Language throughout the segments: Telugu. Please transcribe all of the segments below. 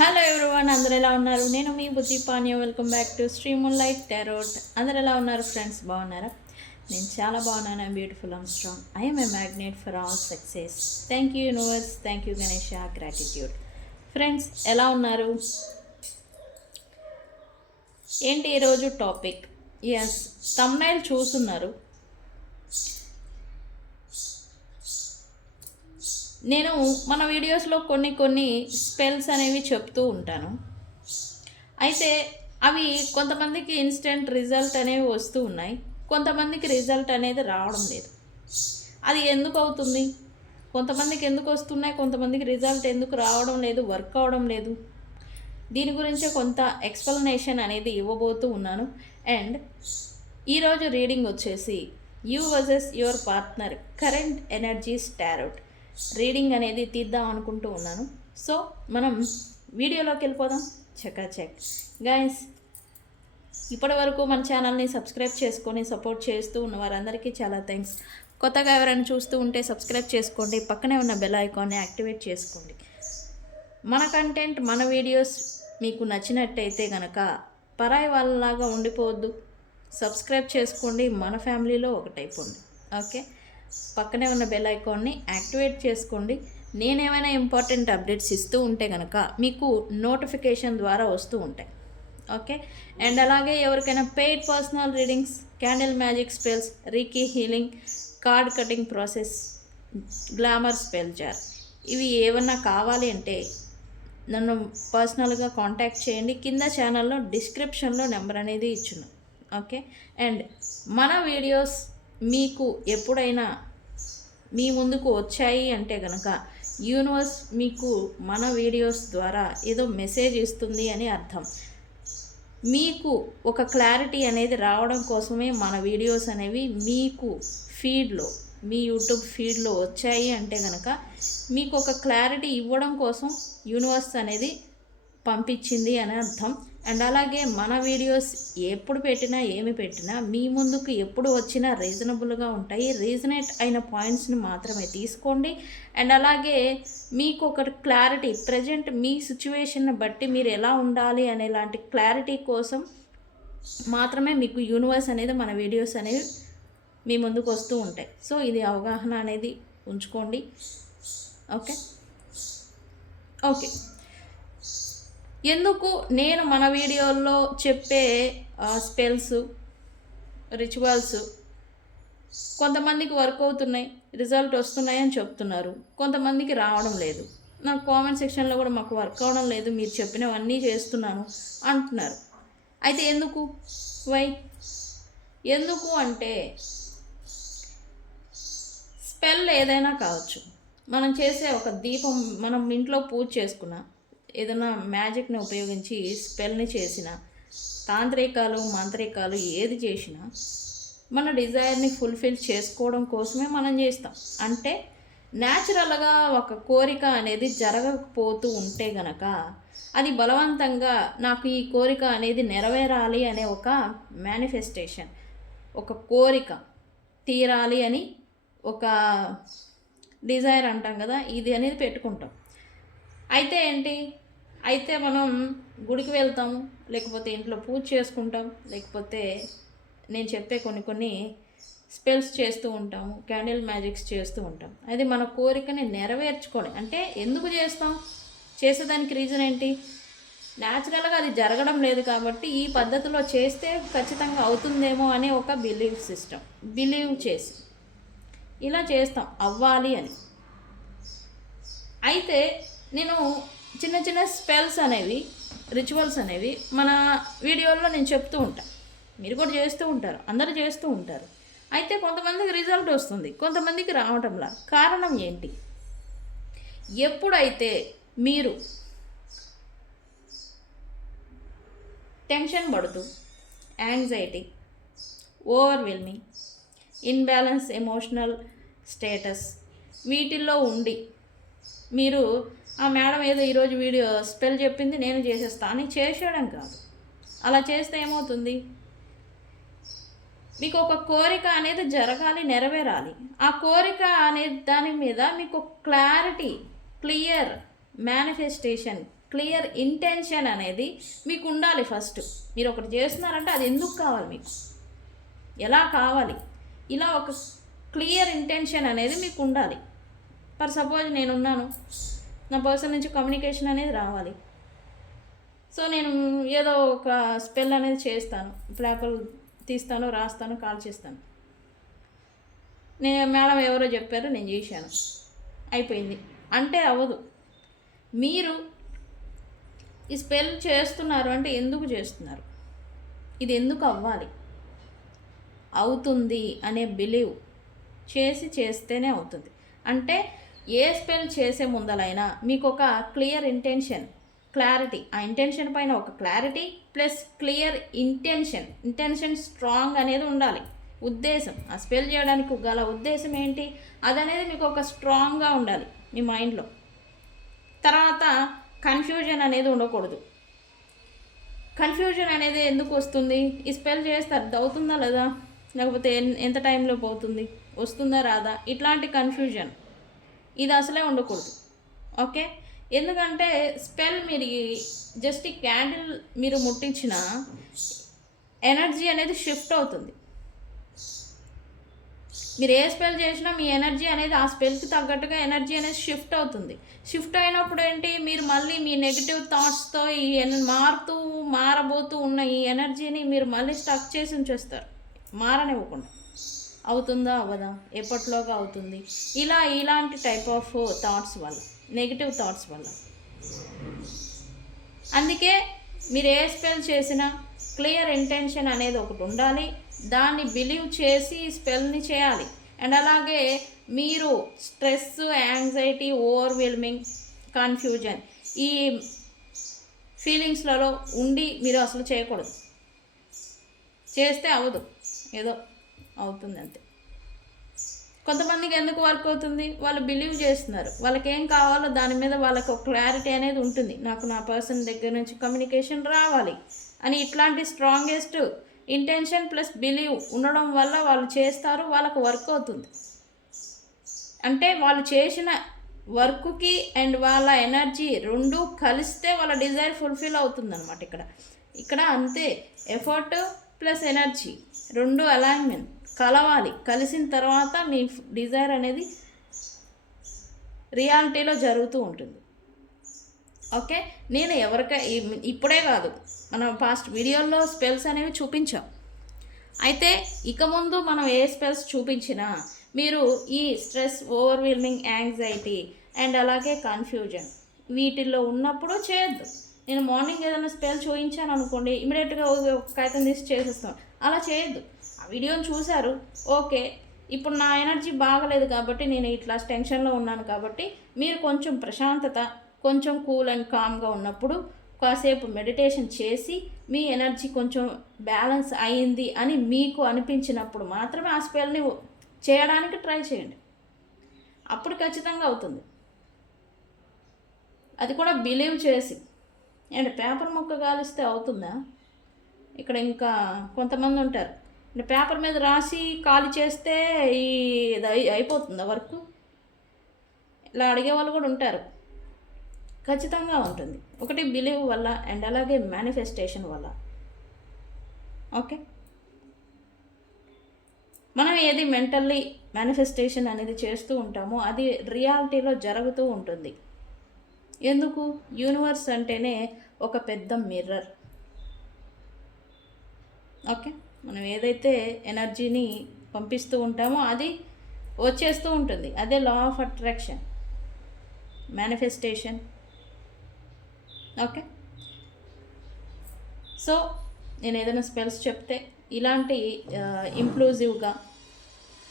హలో ఎవ్రీవన్, అందరు ఎలా ఉన్నారు? నేను మీ బుద్ధి పానీయ. Welcome back to Shri Moonlight tarot. అందరు ఎలా ఉన్నారు ఫ్రెండ్స్? బాగున్నారా? నేను చాలా బాగున్నాను. I'm beautiful, I'm strong, I'm a magnet for all success. Thank you universe, thank you Ganesha, gratitude. Friends ఎలా ఉన్నారు? ఏంటి ఈరోజు టాపిక్? ఎస్, థంబ్నైల్ చూస్తున్నారు. నేను మన వీడియోస్లో కొన్ని స్పెల్స్ అనేవి చెప్తూ ఉంటాను. అయితే అవి కొంతమందికి ఇన్స్టెంట్ రిజల్ట్ అనేవి వస్తూ ఉన్నాయి, కొంతమందికి రిజల్ట్ అనేది రావడం లేదు. అది ఎందుకు అవుతుంది? కొంతమందికి ఎందుకు వస్తున్నాయి, కొంతమందికి రిజల్ట్ ఎందుకు రావడం లేదు, వర్క్ అవడం లేదు? దీని గురించే కొంత ఎక్స్ప్లెనేషన్ అనేది ఇవ్వబోతూ ఉన్నాను. అండ్ ఈరోజు రీడింగ్ వచ్చేసి you versus your partner current energies tarot reading అనేది తీద్దాం అనుకుంటూ ఉన్నాను. సో మనం వీడియోలోకి వెళ్ళిపోదాం. చెక్ గైస్, ఇప్పటి వరకు మన ఛానల్ని సబ్స్క్రైబ్ చేసుకొని సపోర్ట్ చేస్తూ ఉన్న వారందరికీ చాలా థ్యాంక్స్. కొత్తగా ఎవరైనా చూస్తూ ఉంటే సబ్స్క్రైబ్ చేసుకోండి, పక్కనే ఉన్న బెల్ ఐకాన్ని యాక్టివేట్ చేసుకోండి. మన కంటెంట్, మన వీడియోస్ మీకు నచ్చినట్టయితే కనుక పరాయి వాళ్ళలాగా ఉండిపోవద్దు, సబ్స్క్రైబ్ చేసుకోండి, మన ఫ్యామిలీలో ఒకటైపోండి. ఓకే, పక్కనే ఉన్న బెల్ ఐకాన్ని యాక్టివేట్ చేసుకోండి. నేనేమైనా ఇంపార్టెంట్ అప్డేట్స్ ఇస్తూ ఉంటే కనుక మీకు నోటిఫికేషన్ ద్వారా వస్తూ ఉంటాయి. ఓకే, అండ్ అలాగే ఎవరికైనా paid personal readings, candle magic spells, reiki healing, card cutting process, glamour spell jar, ఇవి ఏమన్నా కావాలి అంటే నన్ను పర్సనల్గా కాంటాక్ట్ చేయండి. కింద ఛానల్లో డిస్క్రిప్షన్లో నెంబర్ అనేది ఇచ్చున్నాను. ఓకే, అండ్ మన వీడియోస్ మీకు ఎప్పుడైనా మీ ముందుకు వచ్చాయి అంటే కనుక యూనివర్స్ మీకు మన వీడియోస్ ద్వారా ఏదో మెసేజ్ ఇస్తుంది అని అర్థం. మీకు ఒక క్లారిటీ అనేది రావడం కోసమే మన వీడియోస్ అనేవి మీకు ఫీడ్లో, మీ యూట్యూబ్ ఫీడ్లో వచ్చాయి అంటే కనుక మీకు ఒక క్లారిటీ ఇవ్వడం కోసం యూనివర్స్ అనేది పంపించింది అని అర్థం. అండ్ అలాగే మన వీడియోస్ ఎప్పుడు పెట్టినా ఏమి పెట్టినా మీ ముందుకు ఎప్పుడు వచ్చినా రీజనబుల్గా ఉంటాయి. రీజనేట్ అయిన పాయింట్స్ని మాత్రమే తీసుకోండి. అండ్ అలాగే మీకు ఒక క్లారిటీ, ప్రజెంట్ మీ సిచ్యువేషన్ని బట్టి మీరు ఎలా ఉండాలి అనేలాంటి క్లారిటీ కోసం మాత్రమే మీకు యూనివర్స్ అనేది మన వీడియోస్ అనేవి మీ ముందుకు వస్తూ ఉంటాయి. సో ఇది అవగాహన అనేది ఉంచుకోండి. ఓకే ఓకే ఎందుకు నేను మన వీడియోల్లో చెప్పే స్పెల్స్, రిచువల్స్ కొంతమందికి వర్క్ అవుతున్నాయి, రిజల్ట్ వస్తున్నాయి అని చెప్తున్నారు, కొంతమందికి రావడం లేదు. నాకు కామెంట్ సెక్షన్లో కూడా మాకు వర్క్ అవడం లేదు, మీరు చెప్పినవన్నీ చేస్తున్నాను అంటున్నారు. అయితే ఎందుకు? ఎందుకు అంటే స్పెల్ ఏదైనా కావచ్చు. మనం చేసే ఒక దీపం, మనం ఇంట్లో పూజ చేసుకున్నా, ఏదైనా మ్యాజిక్ని ఉపయోగించి స్పెల్ని చేసిన, తాంత్రికాలు, మంత్రికాలు ఏది చేసినా మన డిజైర్ని ఫుల్ఫిల్ చేసుకోవడం కోసమే మనం చేస్తాం. అంటే న్యాచురల్గా ఒక కోరిక అనేది జరగకపోతూ ఉంటే గనక అది బలవంతంగా నాకు ఈ కోరిక అనేది నెరవేరాలి అనే ఒక మేనిఫెస్టేషన్, ఒక కోరిక తీరాలి అని ఒక డిజైర్ అంటాం కదా, ఇది అనేది పెట్టుకుంటాం. అయితే ఏంటి? అయితే మనం గుడికి వెళ్తాము, లేకపోతే ఇంట్లో పూజ చేసుకుంటాం, లేకపోతే నేను చెప్పే కొన్ని స్పెల్స్ చేస్తూ ఉంటాము, క్యాండిల్ మ్యాజిక్స్ చేస్తూ ఉంటాం. అది మన కోరికని నెరవేర్చుకోవాలి. అంటే ఎందుకు చేస్తాం? చేసేదానికి రీజన్ ఏంటి? న్యాచురల్గా అది జరగడం లేదు కాబట్టి ఈ పద్ధతిలో చేస్తే ఖచ్చితంగా అవుతుందేమో అనే ఒక బిలీవ్ చేసి ఇలా చేస్తాం, అవ్వాలి అని. అయితే నేను చిన్న స్పెల్స్ అనేవి, రిచువల్స్ అనేవి మన వీడియోల్లో నేను చెప్తూ ఉంటాను. మీరు కూడా చేస్తూ ఉంటారు, అందరూ చేస్తూ ఉంటారు. అయితే కొంతమందికి రిజల్ట్ వస్తుంది, కొంతమందికి రావటంలా. కారణం ఏంటి? ఎప్పుడైతే మీరు టెన్షన్ పడుతూ, anxiety, overwhelming, imbalance emotional status వీటిల్లో ఉండి మీరు ఆ మేడం ఏదో ఈరోజు వీడియో స్పెల్ చెప్పింది నేను చేసేస్తా అని చేసేయడం కాదు. అలా చేస్తే ఏమవుతుంది? మీకు ఒక కోరిక అనేది జరగాలి, నెరవేరాలి. ఆ కోరిక అనే దాని మీద మీకు clarity, clear manifestation, clear intention అనేది మీకు ఉండాలి. ఫస్ట్ మీరు ఒకటి చేస్తున్నారంటే అది ఎందుకు కావాలి, మీకు ఎలా కావాలి, ఇలా ఒక క్లియర్ ఇంటెన్షన్ అనేది మీకు ఉండాలి. ఫర్ సపోజ్ నేనున్నాను, నా పర్సన్ నుంచి కమ్యూనికేషన్ అనేది రావాలి. సో నేను ఏదో ఒక స్పెల్ అనేది చేస్తాను, పేపర్ తీస్తాను, రాస్తాను, కాల్ చేస్తాను. నేను మేడం ఎవరో చెప్పారు, నేను చేశాను, అయిపోయింది అంటే అవ్వదు. మీరు ఈ స్పెల్ చేస్తున్నారు అంటే ఎందుకు చేస్తున్నారు, ఇది ఎందుకు అవ్వాలి, అవుతుంది అనే బిలీవ్ చేస్తేనే అవుతుంది. అంటే ఏ స్పెల్ చేసే ముందలైనా మీకు ఒక క్లియర్ ఇంటెన్షన్, క్లారిటీ, ఆ ఇంటెన్షన్ పైన ఒక clarity plus clear intention strong అనేది ఉండాలి. ఉద్దేశం, ఆ స్పెల్ చేయడానికి గల ఉద్దేశం ఏంటి అదనేది మీకు ఒక స్ట్రాంగ్గా ఉండాలి మీ మైండ్లో. తర్వాత కన్ఫ్యూజన్ అనేది ఉండకూడదు. కన్ఫ్యూజన్ అనేది ఎందుకు వస్తుంది, ఈ స్పెల్ చేస్తారు అవుతుందా లేదా, లేకపోతే ఎంత టైంలో పోతుంది, వస్తుందా రాదా, ఇట్లాంటి కన్ఫ్యూజన్ ఇది అసలే ఉండకూడదు. ఓకే, ఎందుకంటే స్పెల్ మీరు జస్ట్ ఈ క్యాండిల్ మీరు ముట్టించిన ఎనర్జీ అనేది షిఫ్ట్ అవుతుంది. మీరు ఏ స్పెల్ చేసినా మీ ఎనర్జీ అనేది ఆ స్పెల్కి తగ్గట్టుగా ఎనర్జీ అనేది షిఫ్ట్ అవుతుంది. షిఫ్ట్ అయినప్పుడు ఏంటి, మీరు మళ్ళీ మీ నెగిటివ్ థాట్స్తో ఈ మారబోతూ ఉన్న ఈ ఎనర్జీని మీరు మళ్ళీ స్టక్ చేసి ఉంచేస్తారు, మారనివ్వకుండా. అవుతుందా అవ్వదా, ఎప్పటిలోగా అవుతుంది, ఇలాంటి టైప్ ఆఫ్ థాట్స్ వల్ల, నెగిటివ్ థాట్స్ వల్ల. అందుకే మీరు ఏ స్పెల్ చేసినా క్లియర్ ఇంటెన్షన్ అనేది ఒకటి ఉండాలి, దాన్ని బిలీవ్ చేసి స్పెల్ని చేయాలి. అండ్ అలాగే మీరు స్ట్రెస్, యాంగ్జైటీ, ఓవర్వెల్మింగ్, కన్ఫ్యూజన్ ఈ ఫీలింగ్స్లలో ఉండి మీరు అసలు చేయకూడదు. చేస్తే అవ్వదు, ఏదో అవుతుంది అంతే. కొంతమందికి ఎందుకు వర్క్ అవుతుంది, వాళ్ళు బిలీవ్ చేస్తున్నారు, వాళ్ళకి ఏం కావాలో దాని మీద వాళ్ళకు ఒక క్లారిటీ అనేది ఉంటుంది, నాకు నా పర్సన్ దగ్గర నుంచి కమ్యూనికేషన్ రావాలి అని. ఇట్లాంటి స్ట్రాంగెస్ట్ ఇంటెన్షన్ ప్లస్ బిలీవ్ ఉండడం వల్ల వాళ్ళు చేస్తారు, వాళ్ళకు వర్క్ అవుతుంది. అంటే వాళ్ళు చేసిన వర్క్కి అండ్ వాళ్ళ ఎనర్జీ రెండు కలిస్తే వాళ్ళ డిజైర్ ఫుల్ఫిల్ అవుతుంది అనమాట. ఇక్కడ అంతే, ఎఫర్ట్ ప్లస్ ఎనర్జీ రెండు అలైన్మెంట్ కలవాలి. కలిసిన తర్వాత మీ డిజైర్ అనేది రియాలిటీలో జరుగుతూ ఉంటుంది. ఓకే, నేను ఇప్పుడే కాదు, మనం పాస్ట్ వీడియోల్లో స్పెల్స్ అనేవి చూపించాం. అయితే ఇక ముందు మనం ఏ స్పెల్స్ చూపించినా మీరు ఈ స్ట్రెస్, ఓవర్వెల్మింగ్, యాంగ్జైటీ అండ్ అలాగే కన్ఫ్యూజన్ వీటిల్లో ఉన్నప్పుడు చేయొద్దు. నేను మార్నింగ్ ఏదైనా స్పెల్ చూపించాను అనుకోండి, ఇమీడియట్గా ఒక కాగితం తీసి చేసేస్తాం, అలా చేయొద్దు. ఆ వీడియోని చూశారు, ఓకే, ఇప్పుడు నా ఎనర్జీ బాగలేదు కాబట్టి నేను ఇట్లా టెన్షన్లో ఉన్నాను కాబట్టి మీరు కొంచెం ప్రశాంతత, కొంచెం కూల్ అండ్ కామ్గా ఉన్నప్పుడు కాసేపు మెడిటేషన్ చేసి మీ ఎనర్జీ కొంచెం బ్యాలెన్స్ అయింది అని మీకు అనిపించినప్పుడు మాత్రమే ఆ స్పెల్ని చేయడానికి ట్రై చేయండి. అప్పుడు ఖచ్చితంగా అవుతుంది. అది కూడా బిలీవ్ చేసి. అండ్ పేపర్ ముక్క గాలిస్తే అవుతుందా, ఇక్కడ ఇంకా కొంతమంది ఉంటారు, పేపర్ మీద రాసి ఖాళీ చేస్తే అయిపోతుందా వర్క్, ఇలా అడిగే వాళ్ళు కూడా ఉంటారు. ఖచ్చితంగా ఉంటుంది. ఒకటి బిలీవ్ వల్ల అండ్ అలాగే మేనిఫెస్టేషన్ వల్ల. ఓకే, మనం ఏది మెంటల్లీ మేనిఫెస్టేషన్ అనేది చేస్తూ ఉంటామో అది రియాలిటీలో జరుగుతూ ఉంటుంది. ఎందుకు, యూనివర్స్ అంటేనే ఒక పెద్ద మిర్రర్. ఓకే, మనం ఏదైతే ఎనర్జీని పంపిస్తూ ఉంటామో అది వచ్చేస్తూ ఉంటుంది. అదే law of attraction, manifestation. Okay, so నేను ఏదైనా స్పెల్స్ చెప్తే ఇలాంటి ఇంప్లూజివ్గా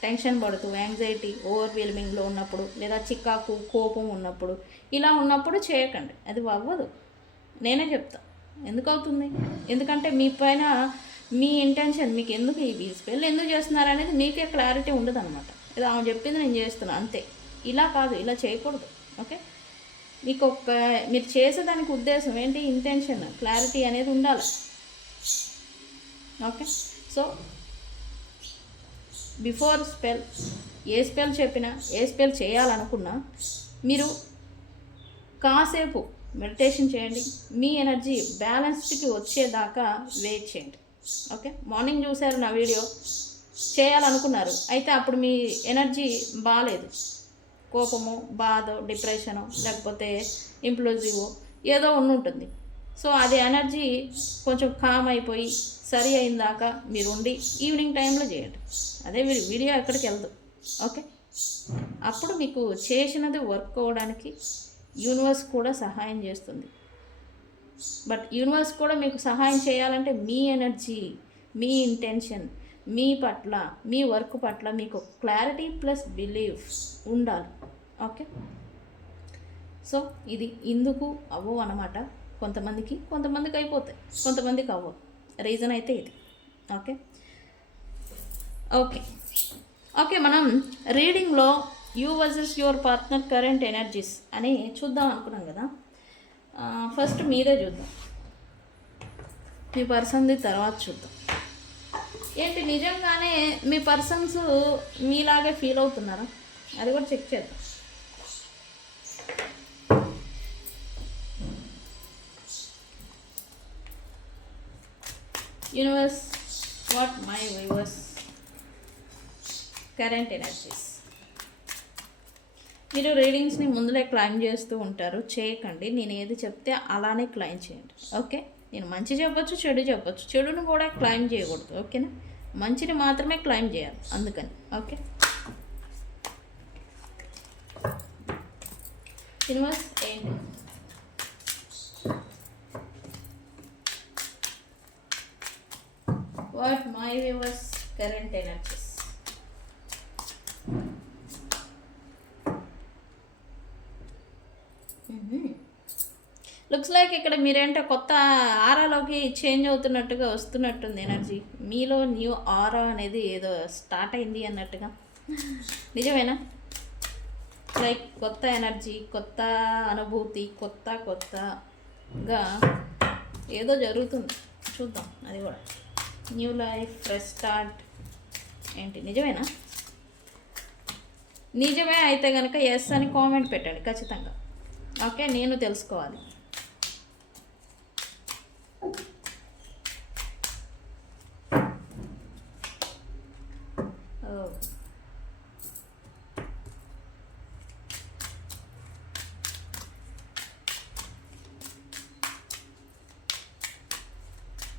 టెన్షన్ పడుతూ, యాంగ్జైటీ, ఓవర్వెల్మింగ్లో ఉన్నప్పుడు, లేదా చికాకు, కోపం ఉన్నప్పుడు, ఇలా ఉన్నప్పుడు చేయకండి, అది అవ్వదు. నేనే చెప్తా ఎందుకు అవుతుంది, ఎందుకంటే మీ పైన మీ ఇంటెన్షన్, మీకు ఎందుకు ఈ స్పెల్ ఎందుకు చేస్తున్నారు అనేది మీకే క్లారిటీ ఉండదు అనమాట. ఇది ఆమె చెప్పింది నేను చేస్తున్నాను అంతే, ఇలా కాదు, ఇలా చేయకూడదు. ఓకే, మీకు మీరు చేసేదానికి ఉద్దేశం ఏంటి, ఇంటెన్షన్, క్లారిటీ అనేది ఉండాలి. ఓకే, సో బిఫోర్ స్పెల్, ఏ స్పెల్ చెప్పినా, ఏ స్పెల్ చేయాలనుకున్నా మీరు కాసేపు మెడిటేషన్ చేయండి, మీ ఎనర్జీ బ్యాలెన్స్డ్కి వచ్చేదాకా వెయిట్ చేయండి. ఓకే, మార్నింగ్ చూశారు నా వీడియో, చేయాలనుకున్నారు, అయితే అప్పుడు మీ ఎనర్జీ బాగాలేదు, కోపము, బాధ, డిప్రెషను, లేకపోతే ఇంప్లోజివ్ ఏదో ఉంటుంది. సో అది ఎనర్జీ కొంచెం కామ్ అయిపోయి సరి అయిందాక మీరు ఉండి ఈవినింగ్ టైంలో చేయండి. అదే వీడియో ఎక్కడికి వెళ్దు. ఓకే, అప్పుడు మీకు చేసినది వర్క్ అవ్వడానికి యూనివర్స్ కూడా సహాయం చేస్తుంది. బట్ యూనివర్స్ కూడా మీకు సహాయం చేయాలంటే మీ ఎనర్జీ, మీ ఇంటెన్షన్, మీ పట్ల, మీ వర్క్ పట్ల మీకు క్లారిటీ ప్లస్ బిలీఫ్ ఉండాలి. ఓకే, సో ఇది ఇందుకు అవ్వవు అన్నమాట. కొంతమందికి అయిపోతాయి, కొంతమందికి అవ్వవు. రీజన్ అయితే ఇది. ఓకే ఓకే ఓకే మనం రీడింగ్లో you versus your partner current energies అని చూద్దాం అనుకున్నాం కదా. ఫస్ట్ మీరే చూద్దాం, మీ పర్సన్ది తర్వాత చూద్దాం. ఏంటి నిజంగానే మీ పర్సన్స్ మీలాగే ఫీల్ అవుతున్నారా, అది కూడా చెక్ చేద్దాం. Universe, what my viewers current energies. మీరు రీడింగ్స్ని ముందులే క్లైమ్ చేస్తూ ఉంటారు, చేయకండి. నేను ఏది చెప్తే అలానే క్లైమ్ చేయండి. ఓకే, నేను మంచి చెప్పొచ్చు, చెడు చెప్పొచ్చు, చెడును కూడా క్లైమ్ చేయకూడదు. ఓకేనా, మంచిని మాత్రమే క్లైమ్ చేయాలి, అందుకని. ఓకే, యూనివర్స్ ఏంటి? What my viewers current energies. Looks like ఇక్కడ మీరేంటో కొత్త ఆరాలోకి చేంజ్ అవుతున్నట్టుగా వస్తున్నట్టుంది ఎనర్జీ. మీలో న్యూ ఆరా అనేది ఏదో స్టార్ట్ అయింది అన్నట్టుగా. నిజమేనా? లైక్ కొత్త ఎనర్జీ, కొత్త అనుభూతి, కొత్తగా ఏదో జరుగుతుంది, చూద్దాం అది కూడా. న్యూ లైఫ్, ఫ్రెష్ స్టార్ట్ ఏంటి? నిజమేనా? నిజమే అయితే కనుక ఎస్ అని కామెంట్ పెట్టండి ఖచ్చితంగా. ఓకే, నేను తెలుసుకోవాలి.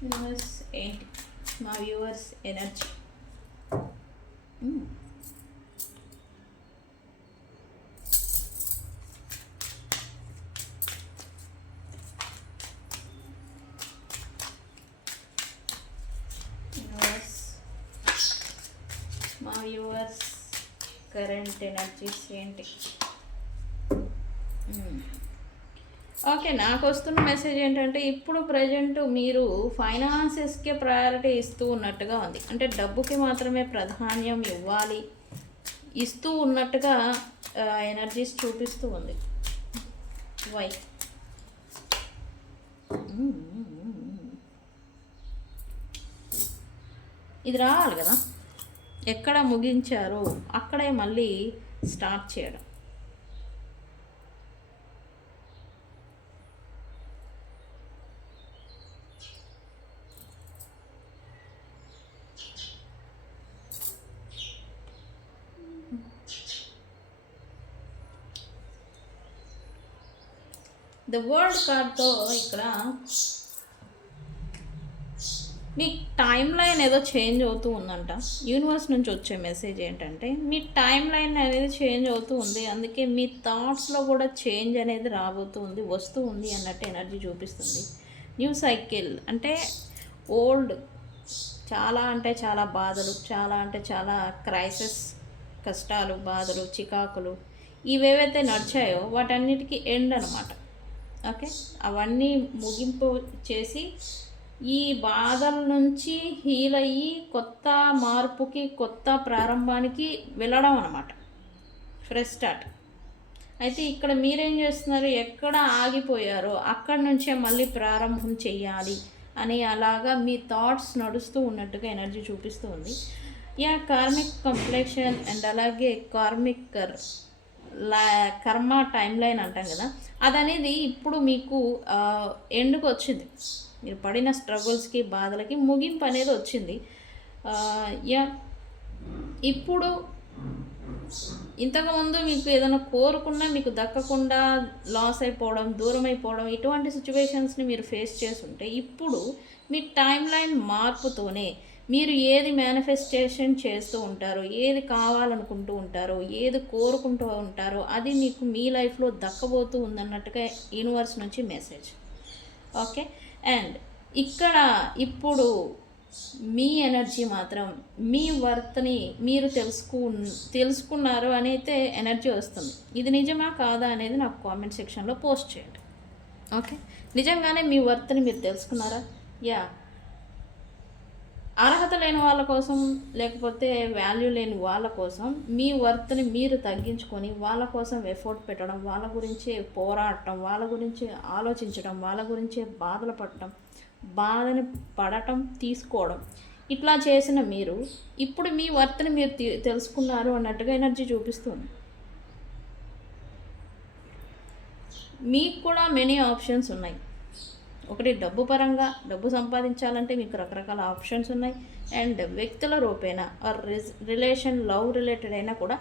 యూనివర్స్ ఏంటి? మా వ్యూవర్స్ ఎనర్జీ. మా వ్యూవర్స్ కరెంట్ ఎనర్జీస్ ఏంటి? ఓకే, నాకు వస్తున్న మెసేజ్ ఏంటంటే ఇప్పుడు ప్రజెంట్ మీరు ఫైనాన్సెస్కే ప్రయారిటీ ఇస్తూ ఉన్నట్టుగా ఉంది. అంటే డబ్బుకి మాత్రమే ప్రాధాన్యం ఇస్తూ ఉన్నట్టుగా ఎనర్జీస్ చూపిస్తూ ఉంది. వై? ఇది రావాలి కదా, ఎక్కడ ముగించారో అక్కడే మళ్ళీ స్టార్ట్ చేయడం. ద వరల్డ్ కార్డ్తో ఇక్కడ మీ టైం లైన్ ఏదో చేంజ్ అవుతూ ఉందంట. యూనివర్స్ నుంచి వచ్చే మెసేజ్ ఏంటంటే మీ టైం లైన్ అనేది చేంజ్ అవుతూ ఉంది, అందుకే మీ థాట్స్లో కూడా చేంజ్ అనేది రాబోతూ ఉంది, వస్తూ ఉంది అన్నట్టు ఎనర్జీ చూపిస్తుంది. న్యూ సైకిల్ అంటే ఓల్డ్, చాలా అంటే చాలా బాధలు, చాలా అంటే చాలా క్రైసిస్, కష్టాలు, బాధలు, చికాకులు ఇవేవైతే నడిచాయో వాటన్నిటికీ ఎండ్ అనమాట. ఓకే, అవన్నీ ముగింపు చేసి ఈ బాధల నుంచి హీల్ అయ్యి కొత్త మార్పుకి, కొత్త ప్రారంభానికి వెళ్ళడం అన్నమాట, ఫ్రెష్ స్టార్ట్. అయితే ఇక్కడ మీరేం చేస్తున్నారు, ఎక్కడ ఆగిపోయారో అక్కడి నుంచే మళ్ళీ ప్రారంభం చెయ్యాలి అని అలాగా మీ థాట్స్ నడుస్తూ ఉన్నట్టుగా ఎనర్జీ చూపిస్తూ ఉంది. కార్మిక్ కంప్లెక్షన్ అండ్ అలాగే కార్మిక్ లా కర్మ టైం లైన్ అంటాం కదా, అదనేది ఇప్పుడు మీకు ఎండ్కి వచ్చింది. మీరు పడిన స్ట్రగుల్స్కి బాధలకి ముగింపు అనేది వచ్చింది. యా ఇప్పుడు ఇంతకుముందు మీకు ఏదైనా కోరుకున్నా మీకు దక్కకుండా లాస్ అయిపోవడం, దూరం అయిపోవడం, ఇటువంటి సిచ్యువేషన్స్ని మీరు ఫేస్ చేస్తుంటే ఇప్పుడు మీ టైం లైన్ మార్పుతోనే మీరు ఏది మేనిఫెస్టేషన్ చేస్తూ ఉంటారో, ఏది కావాలనుకుంటూ ఉంటారో, ఏది కోరుకుంటూ ఉంటారో అది మీకు మీ లైఫ్లో దక్కబోతూ ఉందన్నట్టుగా యూనివర్స్ నుంచి మెసేజ్. ఓకే. అండ్ ఇక్కడ ఇప్పుడు మీ ఎనర్జీ మాత్రం మీ వర్త్ని మీరు తెలుసుకున్నారు అని అయితే ఎనర్జీ వస్తుంది. ఇది నిజమా కాదా అనేది నాకు కామెంట్ సెక్షన్లో పోస్ట్ చేయండి. ఓకే. నిజంగానే మీ వర్త్ని మీరు తెలుసుకున్నారా? యా. అర్హత లేని వాళ్ళ కోసం, లేకపోతే వాల్యూ లేని వాళ్ళ కోసం మీ వర్త్ని మీరు తగ్గించుకొని వాళ్ళ కోసం ఎఫర్ట్ పెట్టడం, వాళ్ళ గురించే పోరాడటం, వాళ్ళ గురించి ఆలోచించడం, వాళ్ళ గురించే బాధలు పడటం, బాధని పడటం, తీసుకోవడం, ఇట్లా చేసిన మీరు ఇప్పుడు మీ వర్త్ని మీరు తెలుసుకున్నారు అన్నట్టుగా ఎనర్జీ చూపిస్తుంది. మీకు కూడా మెనీ ఆప్షన్స్ ఉన్నాయి. ఒకటి డబ్బు పరంగా, డబ్బు సంపాదించాలంటే మీకు రకరకాల ఆప్షన్స్ ఉన్నాయి. అండ్ వ్యక్తుల రూపేణా ఆర్ రిలేషన్, లవ్ రిలేటెడ్ అయినా కూడా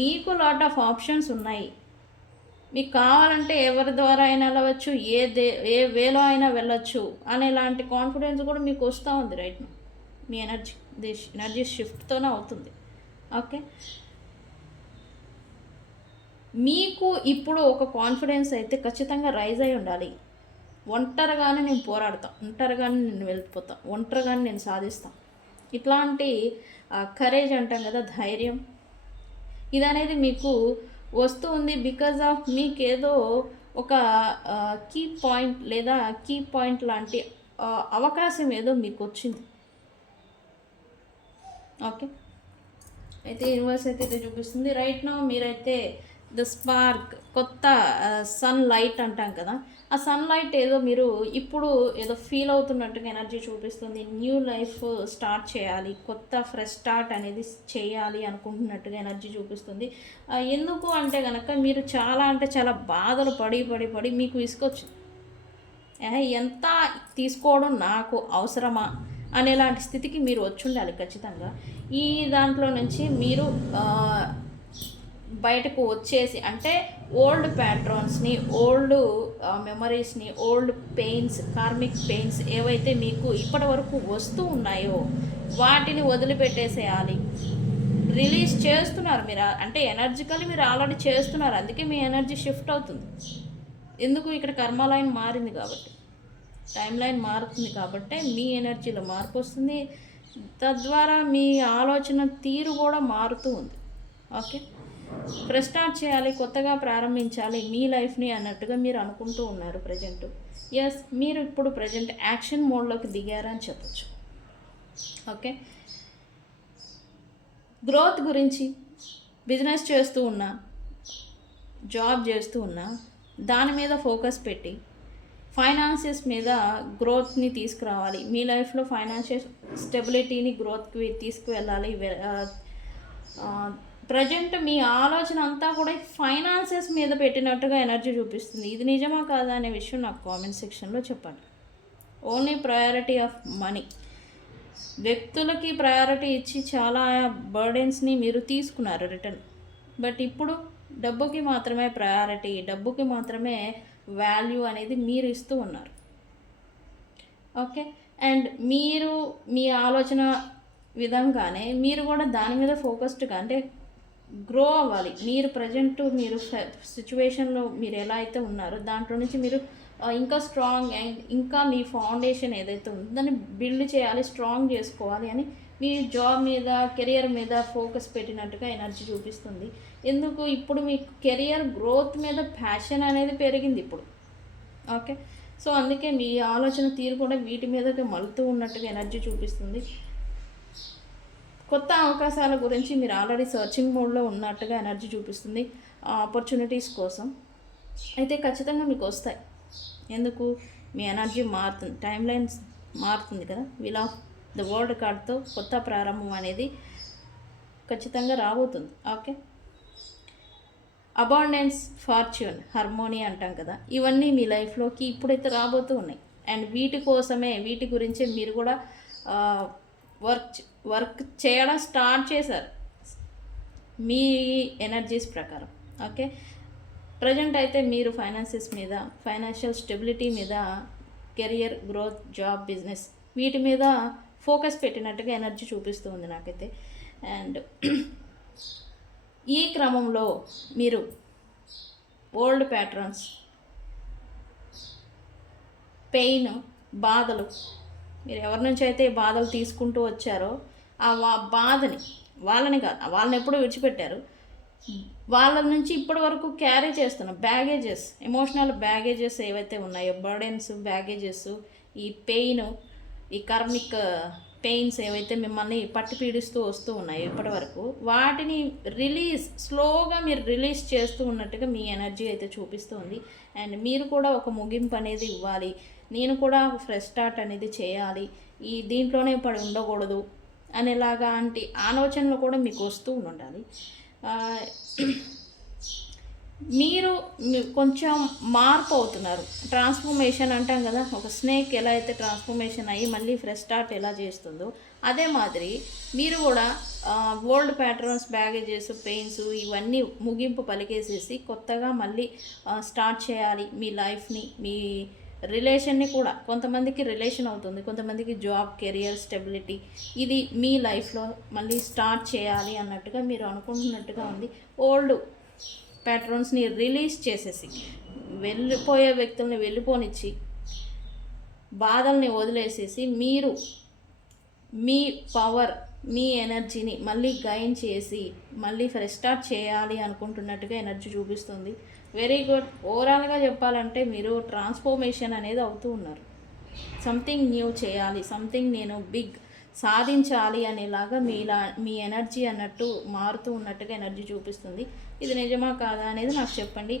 మీకు లాట్ ఆఫ్ ఆప్షన్స్ ఉన్నాయి. మీకు కావాలంటే ఎవరి ద్వారా అయినా వెళ్ళవచ్చు, ఏ వేలో అయినా వెళ్ళొచ్చు అనేలాంటి కాన్ఫిడెన్స్ కూడా మీకు వస్తూ ఉంది రైట్ నౌ. మీ ఎనర్జీ షిఫ్ట్తోనే అవుతుంది. ఓకే. మీకు ఇప్పుడు ఒక కాన్ఫిడెన్స్ అయితే ఖచ్చితంగా రైజ్ అయి ఉండాలి. ఒంటరిగానే నేను పోరాడతాను, ఒంటరిగానే నేను వెళ్ళిపోతాను, ఒంటరిగానే నేను సాధిస్తాను, ఇట్లాంటి కరేజ్ అంటాం కదా, ధైర్యం, ఇదనేది మీకు వస్తూ ఉంది. బికాజ్ ఆఫ్ మీకేదో ఒక కీ పాయింట్ లేదా కీ పాయింట్ లాంటి అవకాశం ఏదో మీకు వచ్చింది. ఓకే. అయితే యూనివర్స్ అయితే ఇది చూపిస్తుంది రైట్ నౌ. మీరైతే ద స్పార్క్, కొత్త సన్ లైట్ అంటాం కదా, ఆ సన్ లైట్ ఏదో మీరు ఇప్పుడు ఏదో ఫీల్ అవుతున్నట్టుగా ఎనర్జీ చూపిస్తుంది. న్యూ లైఫ్ స్టార్ట్ చేయాలి, కొత్త ఫ్రెష్ స్టార్ట్ అనేది చేయాలి అనుకుంటున్నట్టుగా ఎనర్జీ చూపిస్తుంది. ఎందుకు అంటే కనుక మీరు చాలా అంటే చాలా బాధలు పడి పడి పడి మీకు విసుకొచ్చింది. ఎంత తీసుకోవడం నాకు అవసరమా అనేలాంటి స్థితికి మీరు వచ్చి ఉండాలి ఖచ్చితంగా. ఈ దాంట్లో నుంచి మీరు బయటకు వచ్చేసి, అంటే ఓల్డ్ ప్యాట్రన్స్ని, ఓల్డ్ మెమరీస్ని, ఓల్డ్ పెయిన్స్, కార్మిక్ పెయిన్స్ ఏవైతే మీకు ఇప్పటి వరకు వస్తూ ఉన్నాయో వాటిని వదిలిపెట్టేసేయాలి. రిలీజ్ చేస్తున్నారు మీరు, అంటే ఎనర్జికల్లీ మీరు ఆల్రెడీ చేస్తున్నారు. అందుకే మీ ఎనర్జీ షిఫ్ట్ అవుతుంది. ఎందుకు? ఇక్కడ కర్మ లైన్ మారింది కాబట్టి, టైం లైన్ మారుతుంది కాబట్టి మీ ఎనర్జీలో మార్పు వస్తుంది. తద్వారా మీ ఆలోచన తీరు కూడా మారుతూ ఉంది. ఓకే. ఫ్రెష్ స్టార్ట్ చేయాలి, కొత్తగా ప్రారంభించాలి మీ లైఫ్ని అన్నట్టుగా మీరు అనుకుంటూ ఉన్నారు ప్రజెంట్. ఎస్, మీరు ఇప్పుడు ప్రజెంట్ యాక్షన్ మోడ్లోకి దిగారని చెప్పచ్చు. ఓకే. గ్రోత్ గురించి బిజినెస్ చేస్తూ ఉన్నా, జాబ్ చేస్తూ ఉన్నా, దాని మీద ఫోకస్ పెట్టి ఫైనాన్షియస్ మీద గ్రోత్ని తీసుకురావాలి. మీ లైఫ్లో ఫైనాన్షియల్ స్టెబిలిటీని, గ్రోత్కి తీసుకువెళ్ళాలి. ప్రజెంట్ మీ ఆలోచన అంతా కూడా ఫైనాన్సెస్ మీద పెట్టినట్టుగా ఎనర్జీ చూపిస్తుంది. ఇది నిజమా కాదా అనే విషయం నాకు కామెంట్ సెక్షన్లో చెప్పండి. ఓన్లీ ప్రయారిటీ ఆఫ్ మనీ, వ్యక్తులకి ప్రయారిటీ ఇచ్చి చాలా బర్డెన్స్ని మీరు తీసుకున్నారు రిటర్న్. బట్ ఇప్పుడు డబ్బుకి మాత్రమే ప్రయారిటీ, డబ్బుకి మాత్రమే వాల్యూ అనేది మీరు ఇస్తూ ఉన్నారు. ఓకే. అండ్ మీరు మీ ఆలోచన విధంగానే మీరు కూడా దాని మీద ఫోకస్డ్గా, అంటే గ్రో అవ్వాలి. మీరు ప్రజెంట్ మీరు సిచ్యువేషన్లో మీరు ఎలా అయితే ఉన్నారో దాంట్లో నుంచి మీరు ఇంకా స్ట్రాంగ్ అండ్ ఇంకా మీ ఫౌండేషన్ ఏదైతే ఉందో దాన్ని బిల్డ్ చేయాలి, స్ట్రాంగ్ చేసుకోవాలి అని మీ జాబ్ మీద, కెరియర్ మీద ఫోకస్ పెట్టినట్టుగా ఎనర్జీ చూపిస్తుంది. ఎందుకు? ఇప్పుడు మీ కెరియర్ గ్రోత్ మీద ప్యాషన్ అనేది పెరిగింది ఇప్పుడు. ఓకే. సో అందుకే మీ ఆలోచన తీరు కూడా వీటి మీదకి మలుతూ ఉన్నట్టుగా ఎనర్జీ చూపిస్తుంది. కొత్త అవకాశాల గురించి మీరు ఆల్రెడీ సర్చింగ్ మోడ్లో ఉన్నట్టుగా ఎనర్జీ చూపిస్తుంది, ఆపర్చునిటీస్ కోసం. అయితే ఖచ్చితంగా మీకు వస్తాయి. ఎందుకు? మీ ఎనర్జీ మారుతుంది, టైం లైన్స్ మారుతుంది కదా. వీల్ ఆఫ్ ద వరల్డ్ కార్డ్తో కొత్త ప్రారంభం అనేది ఖచ్చితంగా రాబోతుంది. ఓకే. అబాండెన్స్, ఫార్చ్యూన్, హార్మోనీ అంటాం కదా, ఇవన్నీ మీ లైఫ్లోకి ఇప్పుడైతే రాబోతూ ఉన్నాయి. అండ్ వీటి గురించే మీరు కూడా వర్క్ వర్క్ చేయడం స్టార్ట్ చేశారు మీ ఎనర్జీస్ ప్రకారం. ఓకే, ప్రజెంట్ అయితే మీరు ఫైనాన్సెస్ మీద, ఫైనాన్షియల్ స్టెబిలిటీ మీద, కెరియర్ గ్రోత్, జాబ్, బిజినెస్ వీటి మీద ఫోకస్ పెట్టినట్టుగా ఎనర్జీ చూపిస్తూ ఉంది నాకైతే. అండ్ ఈ క్రమంలో మీరు ఓల్డ్ ప్యాటర్న్స్, పెయిన్, బాధలు, మీరు ఎవరి నుంచి అయితే బాధలు తీసుకుంటూ వచ్చారో ఆ బాధని, వాళ్ళని కాదు, వాళ్ళని ఎప్పుడూ విడిచిపెట్టారు, వాళ్ళ నుంచి ఇప్పటి వరకు క్యారీ చేస్తున్న బ్యాగేజెస్, ఎమోషనల్ బ్యాగేజెస్ ఏవైతే ఉన్నాయో, బర్డెన్స్, బ్యాగేజెస్, ఈ పెయిన్, ఈ కర్మిక్ పెయిన్స్ ఏవైతే మిమ్మల్ని పట్టి పీడిస్తూ వస్తూ ఉన్నాయో ఇప్పటి వరకు, వాటిని స్లోగా మీరు రిలీజ్ చేస్తూ ఉన్నట్టుగా మీ ఎనర్జీ అయితే చూపిస్తుంది. అండ్ మీరు కూడా ఒక ముగింపు అనేది ఇవ్వాలి, నేను కూడా ఫ్రెష్ స్టార్ట్ అనేది చేయాలి, ఈ దీంట్లోనే పడి ఉండకూడదు అనేలాగా ఆలోచనలు కూడా మీకు వస్తూ ఉండాలి. మీరు కొంచెం మార్పు అవుతున్నారు, ట్రాన్స్ఫర్మేషన్ అంటాం కదా, ఒక స్నేక్ ఎలా అయితే ట్రాన్స్ఫర్మేషన్ అయ్యి మళ్ళీ ఫ్రెష్ స్టార్ట్ ఎలా చేస్తుందో అదే మాదిరి మీరు కూడా ఓల్డ్ ప్యాటర్న్స్, బ్యాగేజెస్, పెయిన్స్ ఇవన్నీ ముగింపు పలికేసేసి కొత్తగా మళ్ళీ స్టార్ట్ చేయాలి మీ లైఫ్ని, మీ రిలేషన్ని కూడా. కొంతమందికి రిలేషన్ అవుతుంది, కొంతమందికి జాబ్, కెరియర్ స్టెబిలిటీ, ఇది మీ లైఫ్లో మళ్ళీ స్టార్ట్ చేయాలి అన్నట్టుగా మీరు అనుకుంటున్నట్టుగా ఉంది. ఓల్డ్ ప్యాటర్న్స్ని రిలీజ్ చేసేసి, వెళ్ళిపోయే వ్యక్తుల్ని వెళ్ళిపోనిచ్చి, బాధల్ని వదిలేసేసి మీరు మీ పవర్, మీ ఎనర్జీని మళ్ళీ గైన్ చేసి మళ్ళీ ఫ్రెష్ స్టార్ట్ చేయాలి అనుకుంటున్నట్టుగా ఎనర్జీ చూపిస్తుంది. Very good. ఓవరాల్గా చెప్పాలంటే మీరు ట్రాన్స్ఫర్మేషన్ అనేది అవుతూ ఉన్నారు, సంథింగ్ న్యూ చేయాలి, సంథింగ్ నేను బిగ్ సాధించాలి అనేలాగా మీ ఎనర్జీ అన్నట్టు మారుతూ ఉన్నట్టుగా ఎనర్జీ చూపిస్తుంది. ఇది నిజమా కాదా అనేది నాకు చెప్పండి.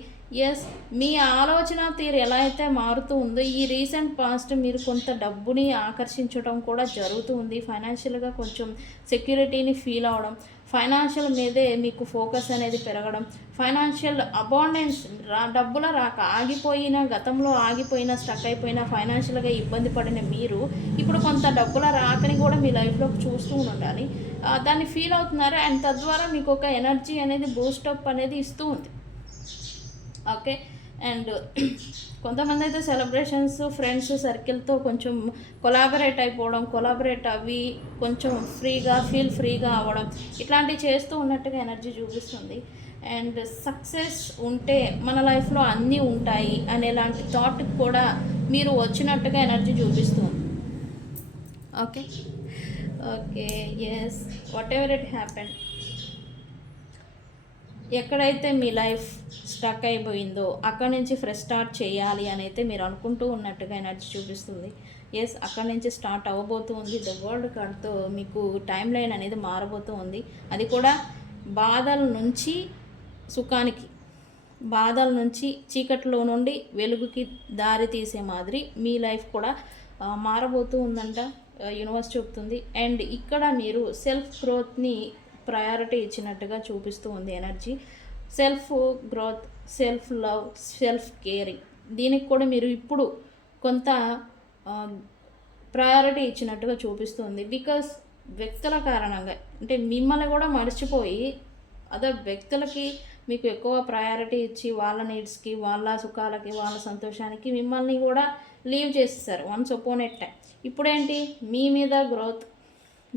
ఎస్, మీ ఆలోచన తీరు ఎలా అయితే మారుతూ ఉందో, ఈ రీసెంట్ పాస్ట్ మీరు కొంత డబ్బుని ఆకర్షించడం కూడా జరుగుతూ ఉంది. ఫైనాన్షియల్గా కొంచెం సెక్యూరిటీని ఫీల్ అవడం, ఫైనాన్షియల్ మీదే మీకు ఫోకస్ అనేది పెరగడం, ఫైనాన్షియల్ అబాండెన్స్, డబ్బుల రాక గతంలో ఆగిపోయిన స్టక్ అయిపోయిన ఫైనాన్షియల్గా ఇబ్బంది పడిన మీరు ఇప్పుడు కొంత డబ్బుల రాకని కూడా మీ లైఫ్లోకి చూస్తూ ఉండాలి, దాన్ని ఫీల్ అవుతున్నారు. అండ్ తద్వారా మీకు ఒక ఎనర్జీ అనేది బూస్టప్ అనేది ఇస్తూ ఉంది. ఓకే, అండ్ కొంతమంది అయితే సెలబ్రేషన్స్, ఫ్రెండ్స్ సర్కిల్తో కొంచెం కొలాబరేట్ అవి కొంచెం ఫ్రీగా అవ్వడం, ఇట్లాంటివి చేస్తూ ఉన్నట్టుగా ఎనర్జీ చూపిస్తుంది. అండ్ సక్సెస్ ఉంటే మన లైఫ్లో అన్నీ ఉంటాయి అనేలాంటి థాట్ కూడా మీరు వచ్చినట్టుగా ఎనర్జీ చూపిస్తుంది. Okay, yes, whatever it happen, ఎక్కడైతే మీ లైఫ్ స్టక్ అయిపోయిందో అక్కడి నుంచి ఫ్రెష్ స్టార్ట్ చేయాలి అని అయితే మీరు అనుకుంటూ ఉన్నట్టుగా ఎనర్జీ చూపిస్తుంది. ఎస్, అక్కడి నుంచి స్టార్ట్ అవ్వబోతూ ఉంది. ద వరల్డ్ కార్డ్తో మీకు టైం లైన్ అనేది మారబోతూ ఉంది. అది కూడా బాధల నుంచి సుఖానికి, బాధల నుంచి చీకట్లో నుండి వెలుగుకి దారి తీసే మాదిరి మీ లైఫ్ కూడా మారబోతూ ఉందంట యూనివర్స్ చెప్తుంది. అండ్ ఇక్కడ మీరు సెల్ఫ్ గ్రోత్ని ప్రయారిటీ ఇచ్చినట్టుగా చూపిస్తూ ఉంది energy. Self growth, self love, self caring, దీనికి కూడా మీరు ఇప్పుడు కొంత ప్రయారిటీ ఇచ్చినట్టుగా చూపిస్తుంది. బికాస్ వ్యక్తుల కారణంగా, అంటే మిమ్మల్ని కూడా మర్చిపోయి అదర్ వ్యక్తులకి మీకు ఎక్కువ ప్రయారిటీ ఇచ్చి వాళ్ళ నీడ్స్కి, వాళ్ళ సుఖాలకి, వాళ్ళ సంతోషానికి మిమ్మల్ని కూడా లీవ్ చేసేసారు వన్స్ అపాన్ ఎ టైం. ఇప్పుడేంటి, మీ మీద గ్రోత్,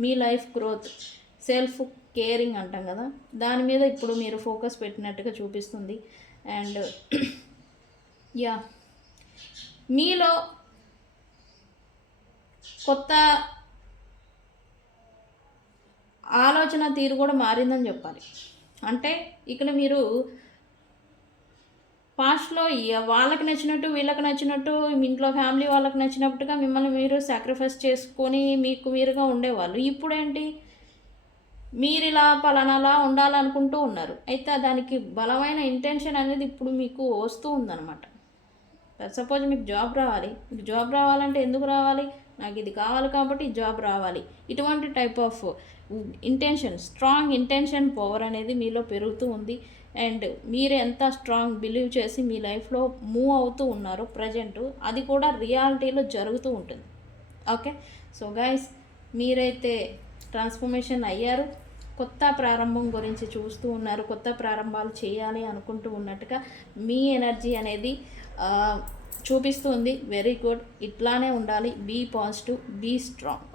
మీ లైఫ్ గ్రోత్, సెల్ఫ్ కేరింగ్ అంటాం కదా, దాని మీద ఇప్పుడు మీరు ఫోకస్ పెట్టినట్టుగా చూపిస్తుంది. అండ్ యా, మీలో కొత్త ఆలోచన తీరు కూడా మారిందని చెప్పాలి. అంటే ఇక్కడ మీరు పాస్ట్లో వాళ్ళకి నచ్చినట్టు, వీళ్ళకి నచ్చినట్టు, మీ ఇంట్లో ఫ్యామిలీ వాళ్ళకి నచ్చినట్టుగా మిమ్మల్ని మీరు సాక్రిఫైస్ చేసుకొని మీకు మీరుగా ఉండేవాళ్ళు. ఇప్పుడేంటి, మీరు ఇలా పలానాలా ఉండాలనుకుంటూ ఉన్నారు. అయితే దానికి బలమైన ఇంటెన్షన్ అనేది ఇప్పుడు మీకు వస్తూ ఉందన్నమాట. సపోజ్ మీకు జాబ్ రావాలి, మీకు జాబ్ రావాలంటే ఎందుకు రావాలి, నాకు ఇది కావాలి కాబట్టి జాబ్ రావాలి, ఇటువంటి type of intention, strong intention power అనేది మీలో పెరుగుతూ ఉంది. అండ్ మీరు ఎంత స్ట్రాంగ్ బిలీవ్ చేసి మీ లైఫ్లో మూవ్ అవుతూ ఉన్నారో ప్రజెంట్, అది కూడా రియాలిటీలో జరుగుతూ ఉంటుంది. ఓకే, సో గైస్, మీరైతే ట్రాన్స్ఫర్మేషన్ అయ్యారు, కొత్త ప్రారంభం గురించి చూస్తూ ఉన్నారు, కొత్త ప్రారంభాలు చేయాలి అనుకుంటూ ఉన్నట్టుగా మీ ఎనర్జీ అనేది చూపిస్తుంది. వెరీ గుడ్, ఇట్లానే ఉండాలి. Be positive, be strong.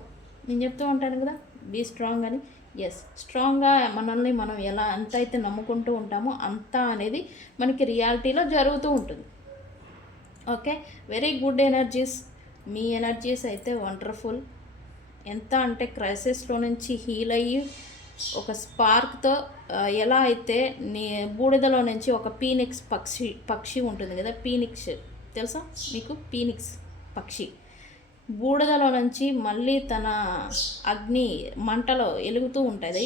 నేను చెప్తూ ఉంటాను కదా, బీ స్ట్రాంగ్ అని. ఎస్, స్ట్రాంగ్గా మనల్ని మనం ఎలా ఎంత అయితే నమ్ముకుంటూ ఉంటామో అంత అనేది మనకి రియాలిటీలో జరుగుతూ ఉంటుంది. Okay, very good energies. మీ ఎనర్జీస్ అయితే వండర్ఫుల్. ఎంత అంటే క్రైసిస్లో నుంచి హీల్ అయ్యి ఒక స్పార్క్తో ఎలా అయితే బూడిదలో నుంచి ఒక పీనిక్స్ పక్షి ఉంటుంది కదా, పీనిక్స్ తెలుసా మీకు? పీనిక్స్ పక్షి బూడిదలో నుంచి మళ్ళీ తన అగ్ని మంటలో వెలుగుతూ ఉంటుంది.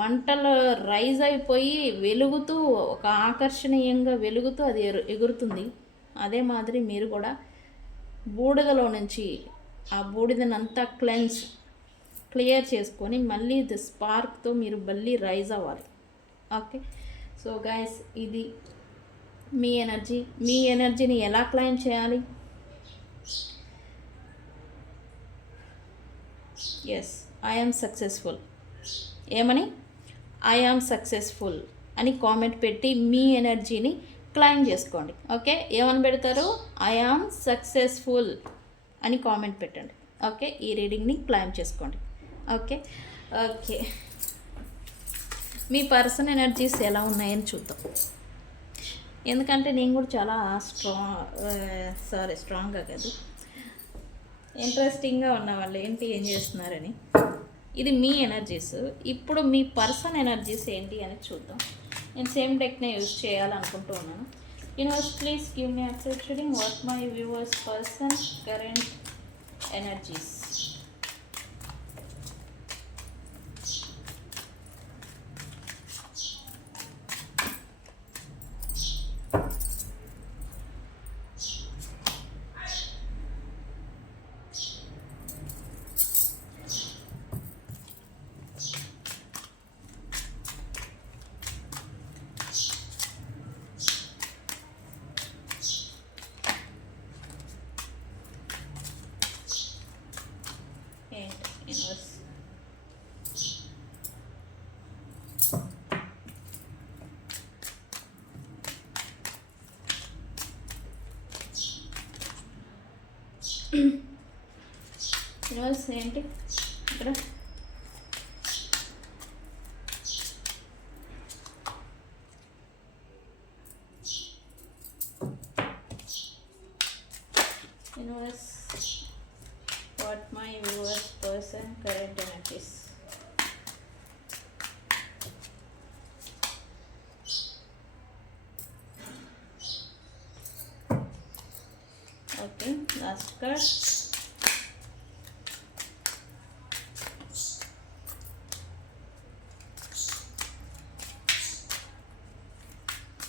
మంటలో రైజ్ అయిపోయి వెలుగుతూ ఒక ఆకర్షణీయంగా వెలుగుతూ అది ఎగురుతుంది. అదే మాదిరి మీరు కూడా బూడిదలో నుంచి ఆ బూడిదనంతా క్లియర్ చేసుకొని మళ్ళీ ది స్పార్క్తో మీరు మళ్ళీ రైజ్ అవ్వాలి. ఓకే, సో గైస్, ఇది మీ ఎనర్జీ. మీ ఎనర్జీని ఎలా క్లైమ్ చేయాలి? Yes, I am successful. ఏమని? ఐ యామ్ సక్సెస్ఫుల్ అని కామెంట్ పెట్టి మీ ఎనర్జీని క్లైమ్ చేసుకోండి. ఓకే, ఏమని పెడతారు? ఐ యామ్ సక్సెస్ఫుల్ అని కామెంట్ పెట్టండి. ఓకే, ఈ రీడింగ్ని క్లైమ్ చేసుకోండి. ఓకే ఓకే, మీ పర్సన్ ఎనర్జీస్ ఎలా ఉన్నాయని చూద్దాం. ఎందుకంటే నేను కూడా చాలా స్ట్రాంగ్గా కాదు, ఇంట్రెస్టింగ్గా ఉన్న వాళ్ళు ఏంటి ఏం చేస్తున్నారని. ఇది మీ ఎనర్జీస్. ఇప్పుడు మీ పర్సన్ ఎనర్జీస్ ఏంటి అని చూద్దాం. నేను సేమ్ డెక్నే యూజ్ చేయాలనుకుంటూ ఉన్నాను. Universe, please give me accept reading what my viewers person current energies. Universe. Universe ఏంటి ఇక్కడ? Universe, what my viewers person current energies. Okay, last card.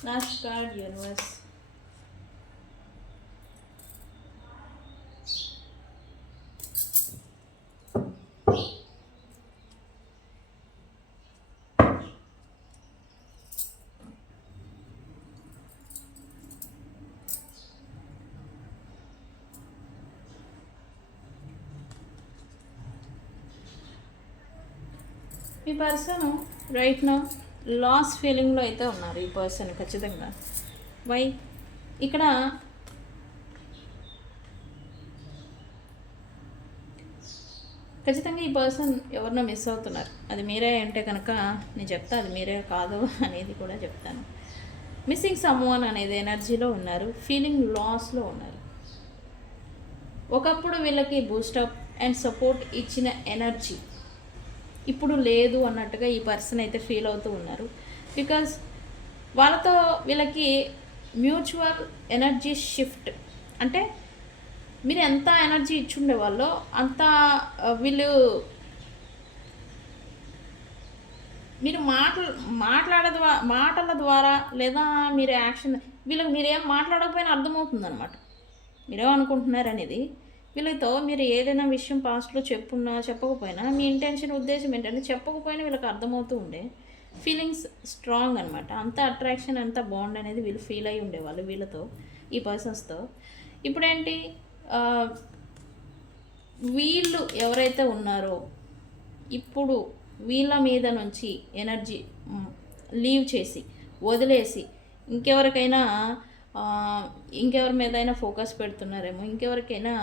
Last card, universe. ఈ పర్సన్ రైట్ నౌ లాస్ ఫీలింగ్లో అయితే ఉన్నారు. ఈ పర్సన్ ఖచ్చితంగా. వై? ఇక్కడ ఖచ్చితంగా ఈ పర్సన్ ఎవరినో మిస్ అవుతున్నారు. అది మీరే అంటే కనుక నేను చెప్తా, అది మీరే కాదు అనేది కూడా చెప్తాను. మిస్సింగ్ సమ్వన్ అనేది ఎనర్జీలో ఉన్నారు. ఫీలింగ్ లాస్లో ఉన్నారు. ఒకప్పుడు వీళ్ళకి బూస్టప్ అండ్ సపోర్ట్ ఇచ్చిన ఎనర్జీ ఇప్పుడు లేదు అన్నట్టుగా ఈ పర్సన్ అయితే ఫీల్ అవుతూ ఉన్నారు. బికాజ్ వాళ్ళతో వీళ్ళకి మ్యూచువల్ ఎనర్జీ షిఫ్ట్. అంటే మీరు ఎంత ఎనర్జీ ఇచ్చుండే వాళ్ళు అంత వీళ్ళు మీరు మాటల ద్వారా లేదా మీరు యాక్షన్ వీళ్ళకి మీరేం మాట్లాడకపోయినా అర్థమవుతుంది అనమాట మీరేమనుకుంటున్నారు అనేది. వీళ్ళతో మీరు ఏదైనా విషయం పాస్ట్లో చెప్పకపోయినా మీ ఇంటెన్షన్ ఉద్దేశం ఏంటంటే చెప్పకపోయినా వీళ్ళకి అర్థమవుతూ ఉండే. ఫీలింగ్స్ స్ట్రాంగ్ అనమాట. అంత అట్రాక్షన్, అంత బాండ్ అనేది వీళ్ళు ఫీల్ అయ్యి ఉండేవాళ్ళు వీళ్ళతో, ఈ పర్సన్స్తో. ఇప్పుడేంటి, వీళ్ళు ఎవరైతే ఉన్నారో ఇప్పుడు వీళ్ళ మీద నుంచి ఎనర్జీ లీవ్ చేసి వదిలేసి ఇంకెవరి మీదైనా ఫోకస్ పెడుతున్నారేమో, ఇంకెవరికైనా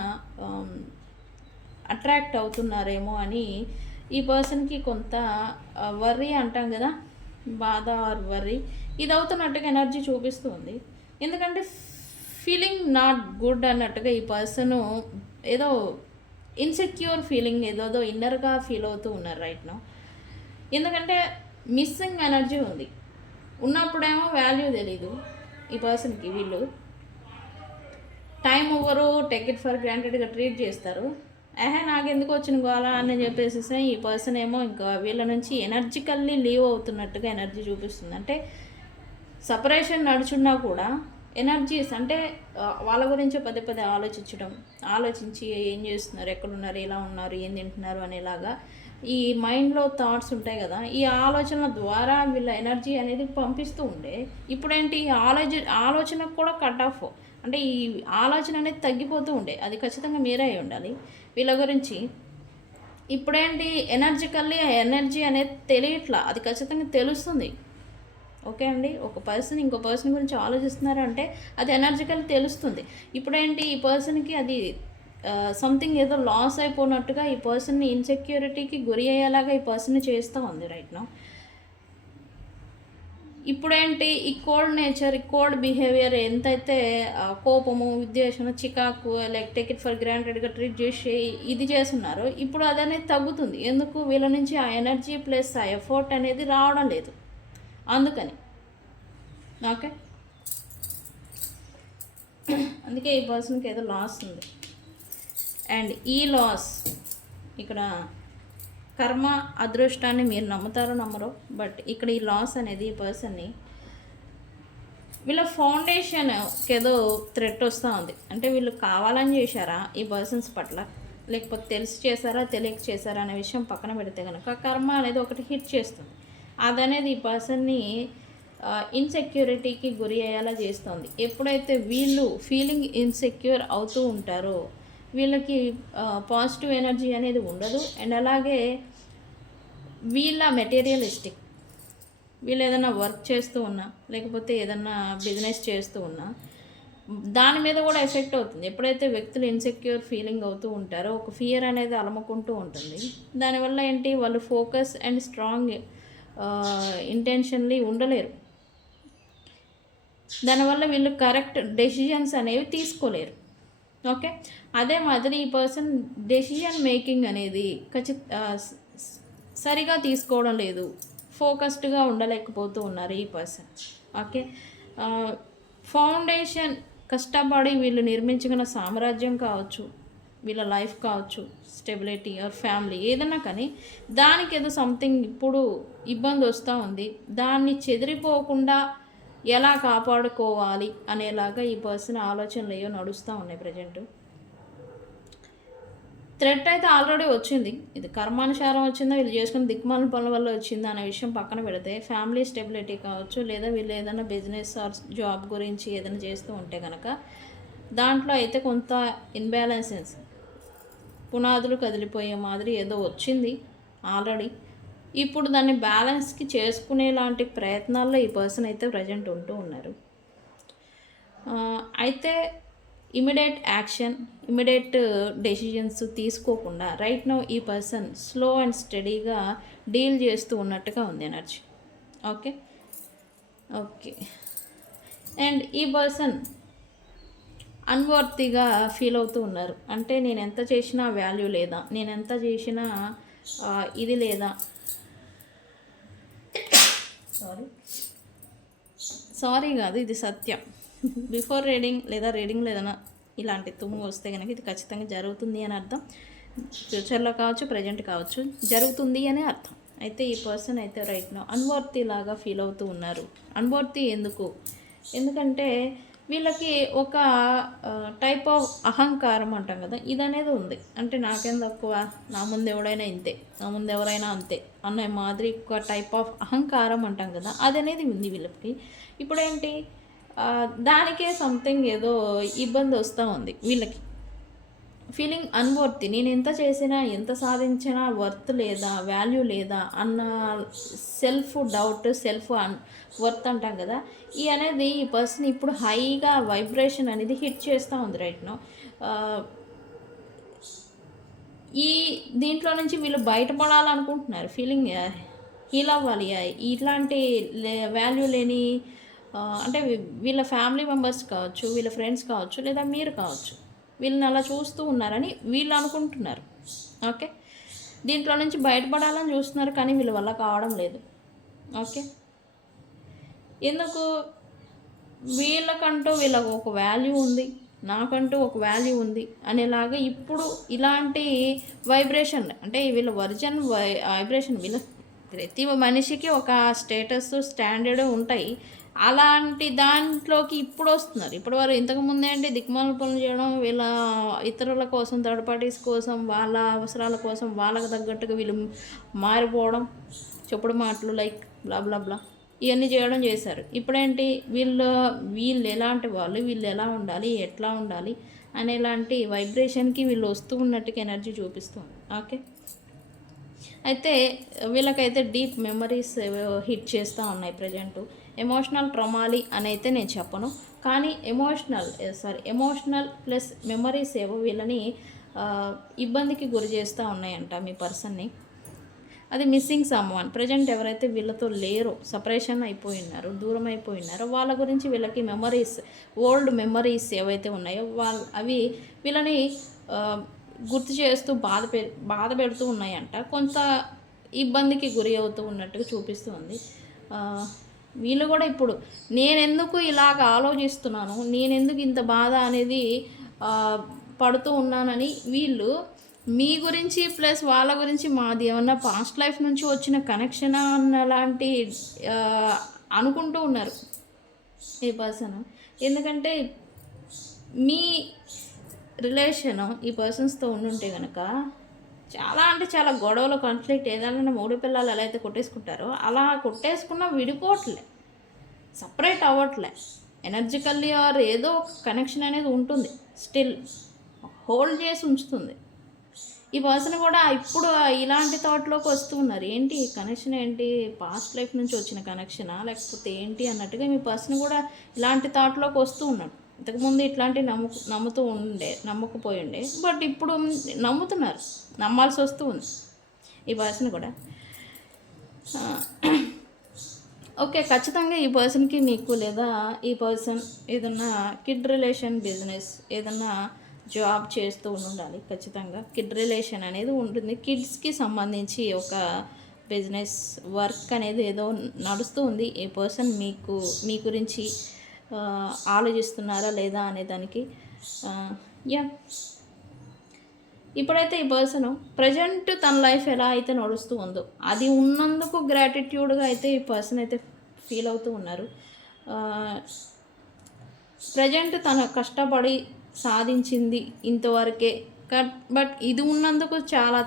అట్రాక్ట్ అవుతున్నారేమో అని ఈ పర్సన్కి కొంత వర్రీ అంటాం కదా, బాధ ఆర్ వర్రీ, ఇది అవుతున్నట్టుగా ఎనర్జీ చూపిస్తుంది. ఎందుకంటే ఫీలింగ్ నాట్ గుడ్ అన్నట్టుగా ఈ పర్సను ఏదో ఇన్సెక్యూర్ ఫీలింగ్ ఏదో ఇన్నర్గా ఫీల్ అవుతూ ఉన్నారు రైట్ నౌ. ఎందుకంటే మిస్సింగ్ ఎనర్జీ ఉంది. ఉన్నప్పుడేమో వాల్యూ తెలీదు ఈ పర్సన్కి. వీళ్ళు time over, take it for గ్రాంటెడ్గా ట్రీట్ చేస్తారు. నాకెందుకు వచ్చిన గోళ అని చెప్పేసి ఈ పర్సన్ ఏమో ఇంకా వీళ్ళ నుంచి ఎనర్జికల్లీ లీవ్ అవుతున్నట్టుగా ఎనర్జీ చూపిస్తుంది. అంటే సపరేషన్ నడుచున్నా కూడా ఎనర్జీస్ అంటే వాళ్ళ గురించి పదే పదే ఆలోచించి ఏం చేస్తున్నారు, ఎక్కడున్నారు, ఎలా ఉన్నారు, ఏం తింటున్నారు అనేలాగా ఈ మైండ్లో థాట్స్ ఉంటాయి కదా, ఈ ఆలోచనల ద్వారా వీళ్ళ ఎనర్జీ అనేది పంపిస్తూ ఉండే. ఇప్పుడేంటి, ఆలోచనకు కూడా కట్ ఆఫ్, అంటే ఈ ఆలోచన అనేది తగ్గిపోతూ ఉండే. అది ఖచ్చితంగా మీరే అయి ఉండాలి వీళ్ళ గురించి. ఇప్పుడేంటి, ఎనర్జికల్లీ ఎనర్జీ అనేది తెలియట్లా, అది ఖచ్చితంగా తెలుస్తుంది. ఓకే అండి, ఒక పర్సన్ ఇంకో పర్సన్ గురించి ఆలోచిస్తున్నారు అంటే అది ఎనర్జికల్ తెలుస్తుంది. ఇప్పుడేంటి, ఈ పర్సన్కి అది సంథింగ్ ఏదో లాస్ అయిపోయినట్టుగా ఈ పర్సన్ని ఇన్సెక్యూరిటీకి గురి అయ్యేలాగా ఈ పర్సన్ని చేస్తూ ఉంది రైట్ నౌ. ఇప్పుడేంటి, ఈ కోల్డ్ నేచర్, ఈ కోల్డ్ బిహేవియర్, ఎంతైతే కోపము, విద్వేషము, చికాకు, లైక్ టేక్ ఇట్ ఫర్ గ్రాంటెడ్గా ట్రీట్ చేసి ఇది చేస్తున్నారో ఇప్పుడు అదనేది తగ్గుతుంది. ఎందుకు, వీళ్ళ నుంచి ఆ ఎనర్జీ ప్లస్ ఆ ఎఫర్ట్ అనేది రావడం లేదు, అందుకని. ఓకే, అందుకే ఈ పర్సన్కి ఏదో లాస్ ఉంది. అండ్ ఈ లాస్ ఇక్కడ కర్మ, అదృష్టాన్ని మీరు నమ్ముతారో నమ్మరో, బట్ ఇక్కడ ఈ లాస్ అనేది ఈ పర్సన్ని వీళ్ళ ఫౌండేషన్కి ఏదో థ్రెట్ వస్తూ ఉంది. అంటే వీళ్ళు కావాలని చేశారా ఈ పర్సన్స్ పట్ల, లేకపోతే తెలిసి చేశారా, తెలియక చేశారా అనే విషయం పక్కన పెడితే కనుక కర్మ అనేది ఒకటి హిట్ చేస్తుంది. అదనేది ఈ పర్సన్ని ఇన్సెక్యూరిటీకి గురి అయ్యేలా చేస్తుంది. ఎప్పుడైతే వీళ్ళు ఫీలింగ్ ఇన్సెక్యూర్ అవుతూ ఉంటారో వీళ్ళకి పాజిటివ్ ఎనర్జీ అనేది ఉండదు. అండ్ అలాగే వీళ్ళ మెటీరియలిస్టిక్, వీళ్ళు ఏదైనా వర్క్ చేస్తూ ఉన్నా, లేకపోతే ఏదైనా బిజినెస్ చేస్తూ ఉన్నా దాని మీద కూడా ఎఫెక్ట్ అవుతుంది. ఎప్పుడైతే వ్యక్తులు ఇన్సెక్యూర్ ఫీలింగ్ అవుతూ ఉంటారో ఒక ఫియర్ అనేది అలముకుంటూ ఉంటుంది. దానివల్ల ఏంటి, వాళ్ళు ఫోకస్ అండ్ స్ట్రాంగ్ ఇంటెన్షన్లీ ఉండలేరు. దానివల్ల వీళ్ళు కరెక్ట్ డెసిషన్స్ అనేవి తీసుకోలేరు. ఓకే, అదే మాదిరి ఈ పర్సన్ డెసిషన్ మేకింగ్ అనేది సరిగా తీసుకోవడం లేదు, ఫోకస్డ్గా ఉండలేకపోతూ ఉన్నారు ఈ పర్సన్. ఓకే, ఫౌండేషన్ కష్టపడి వీళ్ళు నిర్మించుకున్న సామ్రాజ్యం కావచ్చు, వీళ్ళ లైఫ్ కావచ్చు, స్టెబిలిటీ ఆర్ ఫ్యామిలీ ఏదన్నా కానీ దానికి ఏదో సంథింగ్ ఇప్పుడు ఇబ్బంది వస్తూ ఉంది. దాన్ని చెదిరిపోకుండా ఎలా కాపాడుకోవాలి అనేలాగా ఈ పర్సన్ ఆలోచనలు ఏవో నడుస్తూ ఉన్నాయి ప్రజెంట్. థ్రెట్ అయితే ఆల్రెడీ వచ్చింది. ఇది కర్మానుసారం వచ్చిందా, వీళ్ళు చేసుకున్న దిక్కుమాలిన పనుల వల్ల వచ్చిందా అనే విషయం పక్కన పెడితే ఫ్యామిలీ స్టెబిలిటీ కావచ్చు, లేదా వీళ్ళు ఏదైనా బిజినెస్ ఆర్ జాబ్ గురించి ఏదైనా చేస్తూ ఉంటే కనుక దాంట్లో అయితే కొంత ఇన్బ్యాలెన్సెస్, పునాదులు కదిలిపోయే మాదిరి ఏదో వచ్చింది ఆల్రెడీ. ఇప్పుడు దాన్ని బ్యాలెన్స్కి చేసుకునేలాంటి ప్రయత్నాల్లో ఈ పర్సన్ అయితే ప్రజెంట్ ఉంటూ ఉన్నారు. అయితే ఇమీడియట్ యాక్షన్, ఇమీడియట్ డెసిషన్స్ తీసుకోకుండా రైట్ నౌ ఈ పర్సన్ స్లో అండ్ స్టడీగా డీల్ చేస్తూ ఉన్నట్టుగా ఉంది ఎనర్జీ. ఓకే, అండ్ ఈ పర్సన్ అన్వర్తిగా ఫీల్ అవుతూ ఉన్నారు. అంటే నేను ఎంత చేసినా వాల్యూ లేదా, నేను ఎంత చేసినా ఇది లేదా, సారీ కాదు, ఇది సత్యం. బిఫోర్ రీడింగ్ లేదా రీడింగ్లో ఏదైనా ఇలాంటి తుమ్ము వస్తే కనుక ఇది ఖచ్చితంగా జరుగుతుంది అని అర్థం. ఫ్యూచర్లో కావచ్చు, ప్రజెంట్ కావచ్చు, జరుగుతుంది అనే అర్థం. అయితే ఈ పర్సన్ అయితే రైట్ నౌ అన్వర్తి లాగా ఫీల్ అవుతూ ఉన్నారు. అన్వర్తి ఎందుకంటే వీళ్ళకి ఒక టైప్ ఆఫ్ అహంకారం అంటాం కదా, ఇదనేది ఉంది. అంటే నాకేం తక్కువ, నా ముందు ఎవడైనా ఇంతే, నా ముందు ఎవరైనా అంతే అనే మాదిరి ఒక టైప్ ఆఫ్ అహంకారం అంటాం కదా, అది అనేది ఉంది వీళ్ళకి. ఇప్పుడేంటి, దానికే సంథింగ్ ఏదో ఇబ్బంది వస్తూ ఉంది వీళ్ళకి. ఫీలింగ్ అన్వర్తి, నేను ఎంత చేసినా ఎంత సాధించినా వర్త్ లేదా, వాల్యూ లేదా అన్న సెల్ఫ్ డౌట్, సెల్ఫ్ వర్త్ అంటాం కదా, ఈ అనేది ఈ పర్సన్ ఇప్పుడు హైగా వైబ్రేషన్ అనేది హిట్ చేస్తూ ఉంది రైట్ నో. ఈ దీంట్లో నుంచి వీళ్ళు బయటపడాలనుకుంటున్నారు, ఫీలింగ్ హీల్ అవ్వాలి. ఇట్లాంటి వాల్యూ లేని అంటే వీళ్ళ ఫ్యామిలీ మెంబర్స్ కావచ్చు, వీళ్ళ ఫ్రెండ్స్ కావచ్చు, లేదా మీరు కావచ్చు, వీళ్ళని అలా చూస్తూ ఉన్నారని వీళ్ళు అనుకుంటున్నారు. ఓకే, దీంట్లో నుంచి బయటపడాలని చూస్తున్నారు, కానీ వీళ్ళ వల్ల కావడం లేదు. ఓకే, ఎందుకు, వీళ్ళకంటూ వీళ్ళకు ఒక వాల్యూ ఉంది, నాకంటూ ఒక వాల్యూ ఉంది అనేలాగా ఇప్పుడు ఇలాంటి వైబ్రేషన్, అంటే వీళ్ళ ఒరిజినల్ వైబ్రేషన్, వీళ్ళ ప్రతి మనిషికి ఒక స్టేటస్, స్టాండర్డ్ ఉంటాయి. అలాంటి దాంట్లోకి ఇప్పుడు వస్తున్నారు. ఇప్పుడు వారు ఇంతకుముందు ఏంటి, దిక్మాల పనులు చేయడం, వీళ్ళ ఇతరుల కోసం, థర్డ్ పార్టీస్ కోసం, వాళ్ళ అవసరాల కోసం, వాళ్ళకు తగ్గట్టుగా వీళ్ళు మారిపోవడం, చెప్పుడు మాటలు లైక్ బ్లా బ్లా బ్లా ఇవన్నీ చేయడం చేశారు. ఇప్పుడేంటి, వీళ్ళు ఎలాంటి వాళ్ళు, వీళ్ళు ఎలా ఉండాలి, ఎట్లా ఉండాలి అనేలాంటి వైబ్రేషన్కి వీళ్ళు వస్తూ ఉన్నట్టుగా ఎనర్జీ చూపిస్తుంది. ఓకే, అయితే వీళ్ళకైతే డీప్ మెమరీస్ హిట్ చేస్తూ ఉన్నాయి ప్రజెంటు. ఎమోషనల్ ట్రామాలి అని అయితే నేను చెప్పను, కానీ ఎమోషనల్ ప్లస్ మెమరీస్ ఏవో వీళ్ళని ఇబ్బందికి గురి చేస్తూ ఉన్నాయంట మీ పర్సన్ని. అది మిస్సింగ్ సమ్వన్. ప్రజెంట్ ఎవరైతే వీళ్ళతో లేరో, సపరేషన్ అయిపోయినారో, దూరం అయిపోయినారో, వాళ్ళ గురించి వీళ్ళకి మెమరీస్, ఓల్డ్ మెమరీస్ ఏవైతే ఉన్నాయో అవి వీళ్ళని గుర్తు చేస్తూ బాధ పెడుతూ ఉన్నాయంట. కొంత ఇబ్బందికి గురి అవుతూ ఉన్నట్టుగా చూపిస్తుంది. వీళ్ళు కూడా ఇప్పుడు నేనెందుకు ఇలాగ ఆలోచిస్తున్నాను, నేనెందుకు ఇంత బాధ అనేది పడుతూ ఉన్నానని వీళ్ళు మీ గురించి ప్లస్ వాళ్ళ గురించి మాది ఏమన్నా పాస్ట్ లైఫ్ నుంచి వచ్చిన కనెక్షనా అన్నలాంటి అనుకుంటూ ఉన్నారు ఈ పర్సన్. ఎందుకంటే మీ రిలేషను ఈ పర్సన్స్తో ఉండుంటే కనుక చాలా అంటే చాలా గొడవలు, కాన్ఫ్లిక్ట్, ఏదైనా మూడు పిల్లలు ఎలా అయితే కొట్టేసుకుంటారో అలా కొట్టేసుకున్నా విడిపోవట్లే, సపరేట్ అవ్వట్లే, ఎనర్జికల్లీ ఆర్ ఏదో కనెక్షన్ అనేది ఉంటుంది, స్టిల్ హోల్డ్ చేసి ఉంచుతుంది. ఈ పర్సన్ కూడా ఇప్పుడు ఇలాంటి థాట్లోకి వస్తూ ఉన్నారు. ఏంటి కనెక్షన్, ఏంటి పాస్ట్ లైఫ్ నుంచి వచ్చిన కనెక్షనా లేకపోతే ఏంటి అన్నట్టుగా మీ పర్సన్ కూడా ఇలాంటి థాట్లోకి వస్తూ ఉన్నాడు. ఇంతకుముందు ఇట్లాంటి నమ్మకపోయి ఉండే, బట్ ఇప్పుడు నమ్ముతున్నారు, నమ్మాల్సి వస్తూ ఉంది ఈ పర్సన్ కూడా. ఓకే, ఖచ్చితంగా ఈ పర్సన్కి మీకు లేదా ఈ పర్సన్ ఏదన్నా కిడ్ రిలేషన్, బిజినెస్, ఏదన్నా జాబ్ చేస్తూ ఉండాలి. ఖచ్చితంగా కిడ్ రిలేషన్ అనేది ఉంటుంది. కిడ్స్కి సంబంధించి ఒక బిజినెస్ వర్క్ అనేది ఏదో నడుస్తూ ఉంది. ఈ పర్సన్ మీ గురించి ఆలోచిస్తున్నారా లేదా అనే దానికి ఇప్పుడైతే ఈ పర్సన్ ప్రజెంట్ తన లైఫ్ ఎలా అయితే నడుస్తూ ఉందో అది ఉన్నందుకు గ్రాటిట్యూడ్గా అయితే ఈ పర్సన్ అయితే ఫీల్ అవుతూ ఉన్నారు. ప్రజెంట్ తన కష్టపడి సాధించింది ఇంతవరకే, బట్ ఇది ఉన్నందుకు చాలా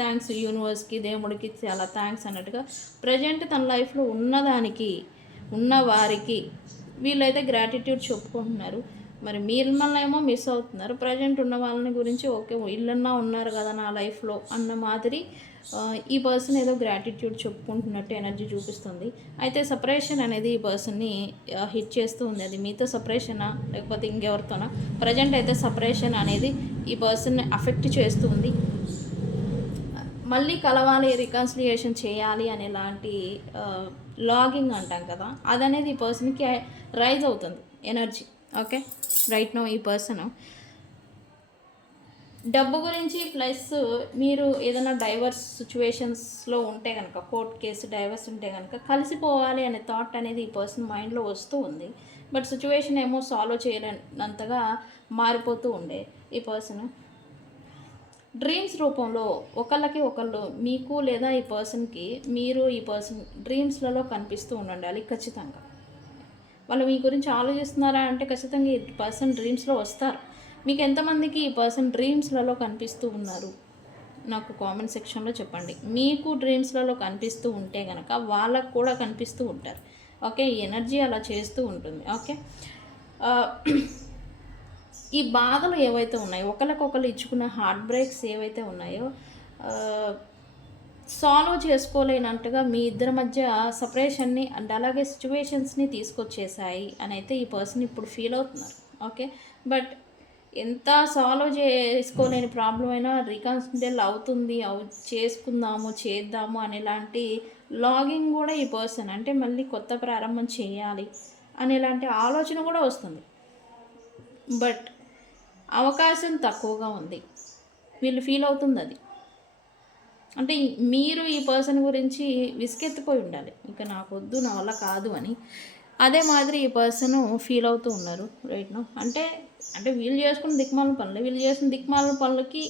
థ్యాంక్స్ యూనివర్స్కి, దేవుడికి చాలా థ్యాంక్స్ అన్నట్టుగా ప్రజెంట్ తన లైఫ్లో ఉన్నదానికి, ఉన్న వారికి వీళ్ళైతే గ్రాటిట్యూడ్ చెప్పుకుంటున్నారు. మరి మిమ్మల్ని ఏమో మిస్ అవుతున్నారు. ప్రజెంట్ ఉన్న వాళ్ళని గురించి ఓకే వీళ్ళన్నా ఉన్నారు కదా నా లైఫ్లో అన్న మాదిరి ఈ పర్సన్ ఏదో గ్రాటిట్యూడ్ చెప్పుకుంటున్నట్టు ఎనర్జీ చూపిస్తుంది. అయితే సపరేషన్ అనేది ఈ పర్సన్ని హిట్ చేస్తూ ఉంది. అది మీతో సపరేషనా లేకపోతే ఇంకెవరితోనా? ప్రజెంట్ అయితే సపరేషన్ అనేది ఈ పర్సన్ని అఫెక్ట్ చేస్తుంది. మళ్ళీ కలవాలి, రికన్సిలియేషన్ చేయాలి అనేలాంటి లాగింగ్ అంటాం కదా, అదనేది ఈ పర్సన్కి రైజ్ అవుతుంది ఎనర్జీ. ఓకే, రైట్ నో ఈ పర్సన్ డబ్బు గురించి ప్లస్ మీరు ఏదైనా డైవర్స్ సిచ్యువేషన్స్లో ఉంటే కనుక, కోర్ట్ కేసు డైవర్స్ ఉంటే కనుక కలిసిపోవాలి అనే థాట్ అనేది ఈ పర్సన్ మైండ్లో వస్తూ ఉంది. బట్ సిచ్యువేషన్ ఏమో సాల్వ్ చేయలేనంతగా మారిపోతూ ఉండే ఈ పర్సన్ డ్రీమ్స్ రూపంలో ఒకళ్ళు మీకు లేదా ఈ పర్సన్కి మీరు ఈ పర్సన్ డ్రీమ్స్లలో కనిపిస్తూ ఉండాలి ఖచ్చితంగా. వాళ్ళు మీ గురించి ఆలోచిస్తున్నారా అంటే ఖచ్చితంగా ఈ పర్సన్ డ్రీమ్స్లో వస్తారు. మీకు ఎంతమందికి ఈ పర్సన్ డ్రీమ్స్లలో కనిపిస్తూ ఉన్నారు నాకు కామెంట్ సెక్షన్లో చెప్పండి. మీకు డ్రీమ్స్లలో కనిపిస్తూ ఉంటే కనుక వాళ్ళకు కూడా కనిపిస్తూ ఉంటారు. ఓకే, ఈ ఎనర్జీ అలా చేస్తూ ఉంటుంది. ఓకే, ఈ బాధలు ఏవైతే ఉన్నాయో, ఒకరికొకరు ఇచ్చుకున్న హార్ట్ బ్రేక్స్ ఏవైతే ఉన్నాయో సాల్వ్ చేసుకోలేనట్టుగా మీ ఇద్దరి మధ్య సపరేషన్ని అండ్ అలాగే సిచ్యువేషన్స్ని తీసుకొచ్చేసాయి అని అయితే ఈ పర్సన్ ఇప్పుడు ఫీల్ అవుతున్నారు. ఓకే, బట్ ఎంత సాల్వ్ చేసుకోలేని ప్రాబ్లం అయినా రీకన్సిడర్ అవుతుంది, చేసుకుందాము, చేద్దాము అనేలాంటి లాగింగ్ కూడా ఈ పర్సన్ అంటే మళ్ళీ కొత్త ప్రారంభం చేయాలి అనేలాంటి ఆలోచన కూడా వస్తుంది. బట్ అవకాశం తక్కువగా ఉంది, వీళ్ళు ఫీల్ అవుతుంది అది. అంటే మీరు ఈ పర్సన్ గురించి విసుకెత్తిపోయి ఉండాలి, ఇక నాకు వద్దు, నా వల్ల కాదు అని. అదే మాదిరి ఈ పర్సన్ ఫీల్ అవుతూ ఉన్నారు రైట్ నో. అంటే వీళ్ళు చేసుకున్న దిక్మాల పనులు, వీళ్ళు చేసిన దిక్మాల పనులకి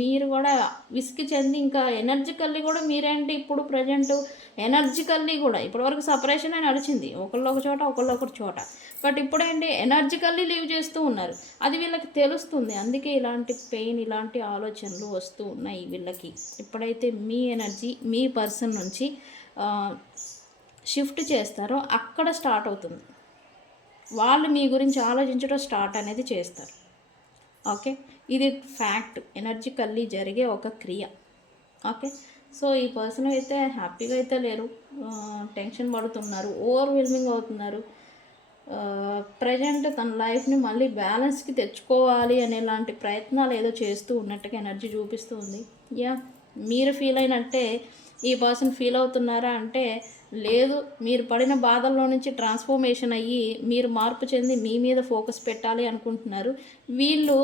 మీరు కూడా విసిగి చెంది ఇంకా ఎనర్జికల్లీ కూడా మీరేంటి ఇప్పుడు ప్రజెంట్ ఎనర్జికల్లీ కూడా ఇప్పటివరకు సపరేషన్ అని నడిచింది, ఒకళ్ళు ఒక చోట ఒకళ్ళు ఒక చోట. బట్ ఇప్పుడేంటి ఎనర్జికల్లీ లీవ్ చేస్తూ ఉన్నారు, అది వీళ్ళకి తెలుస్తుంది. అందుకే ఇలాంటి పెయిన్, ఇలాంటి ఆలోచనలు వస్తూ ఉన్నాయి వీళ్ళకి. ఎప్పుడైతే మీ ఎనర్జీ మీ పర్సన్ నుంచి షిఫ్ట్ చేస్తారో అక్కడ స్టార్ట్ అవుతుంది, వాళ్ళు మీ గురించి ఆలోచించడం స్టార్ట్ అనేది చేస్తారు. ఓకే, ఇది ఫ్యాక్ట్, ఎనర్జికల్లీ జరిగే ఒక క్రియ. ఓకే, సో ఈ పర్సన్ అయితే హ్యాపీగా అయితే లేరు, టెన్షన్ పడుతున్నారు, ఓవర్వెల్మింగ్ అవుతున్నారు. ప్రజెంట్ తన లైఫ్ని మళ్ళీ బ్యాలెన్స్కి తెచ్చుకోవాలి అనేలాంటి ప్రయత్నాలు ఏదో చేస్తూ ఉన్నట్టుగా ఎనర్జీ చూపిస్తూ ఉంది. మీరు ఫీల్ అయినట్టే ఈ పర్సన్ ఫీల్ అవుతున్నారా అంటే లేదు, మీరు పడిన బాధల్లో నుంచి ట్రాన్స్ఫర్మేషన్ అయ్యి మీరు మార్పు చెంది మీ మీద ఫోకస్ పెట్టాలి అనుకుంటున్నారు. వీళ్ళు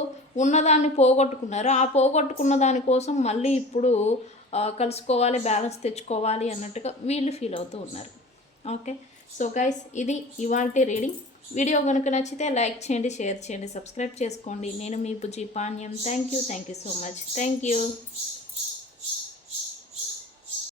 ఉన్నదాన్ని పోగొట్టుకున్నారు, ఆ పోగొట్టుకున్న దానికోసం మళ్ళీ ఇప్పుడు కలుసుకోవాలి, బ్యాలెన్స్ తెచ్చుకోవాలి అన్నట్టుగా వీళ్ళు ఫీల్ అవుతూ ఉన్నారు. ఓకే, సో గైస్, ఇది ఇవాల్టి రీడింగ్. వీడియో కనుక నచ్చితే లైక్ చేయండి, షేర్ చేయండి, సబ్స్క్రైబ్ చేసుకోండి. నేను మీ Bujji Panyam. Thank you so much. Thank you.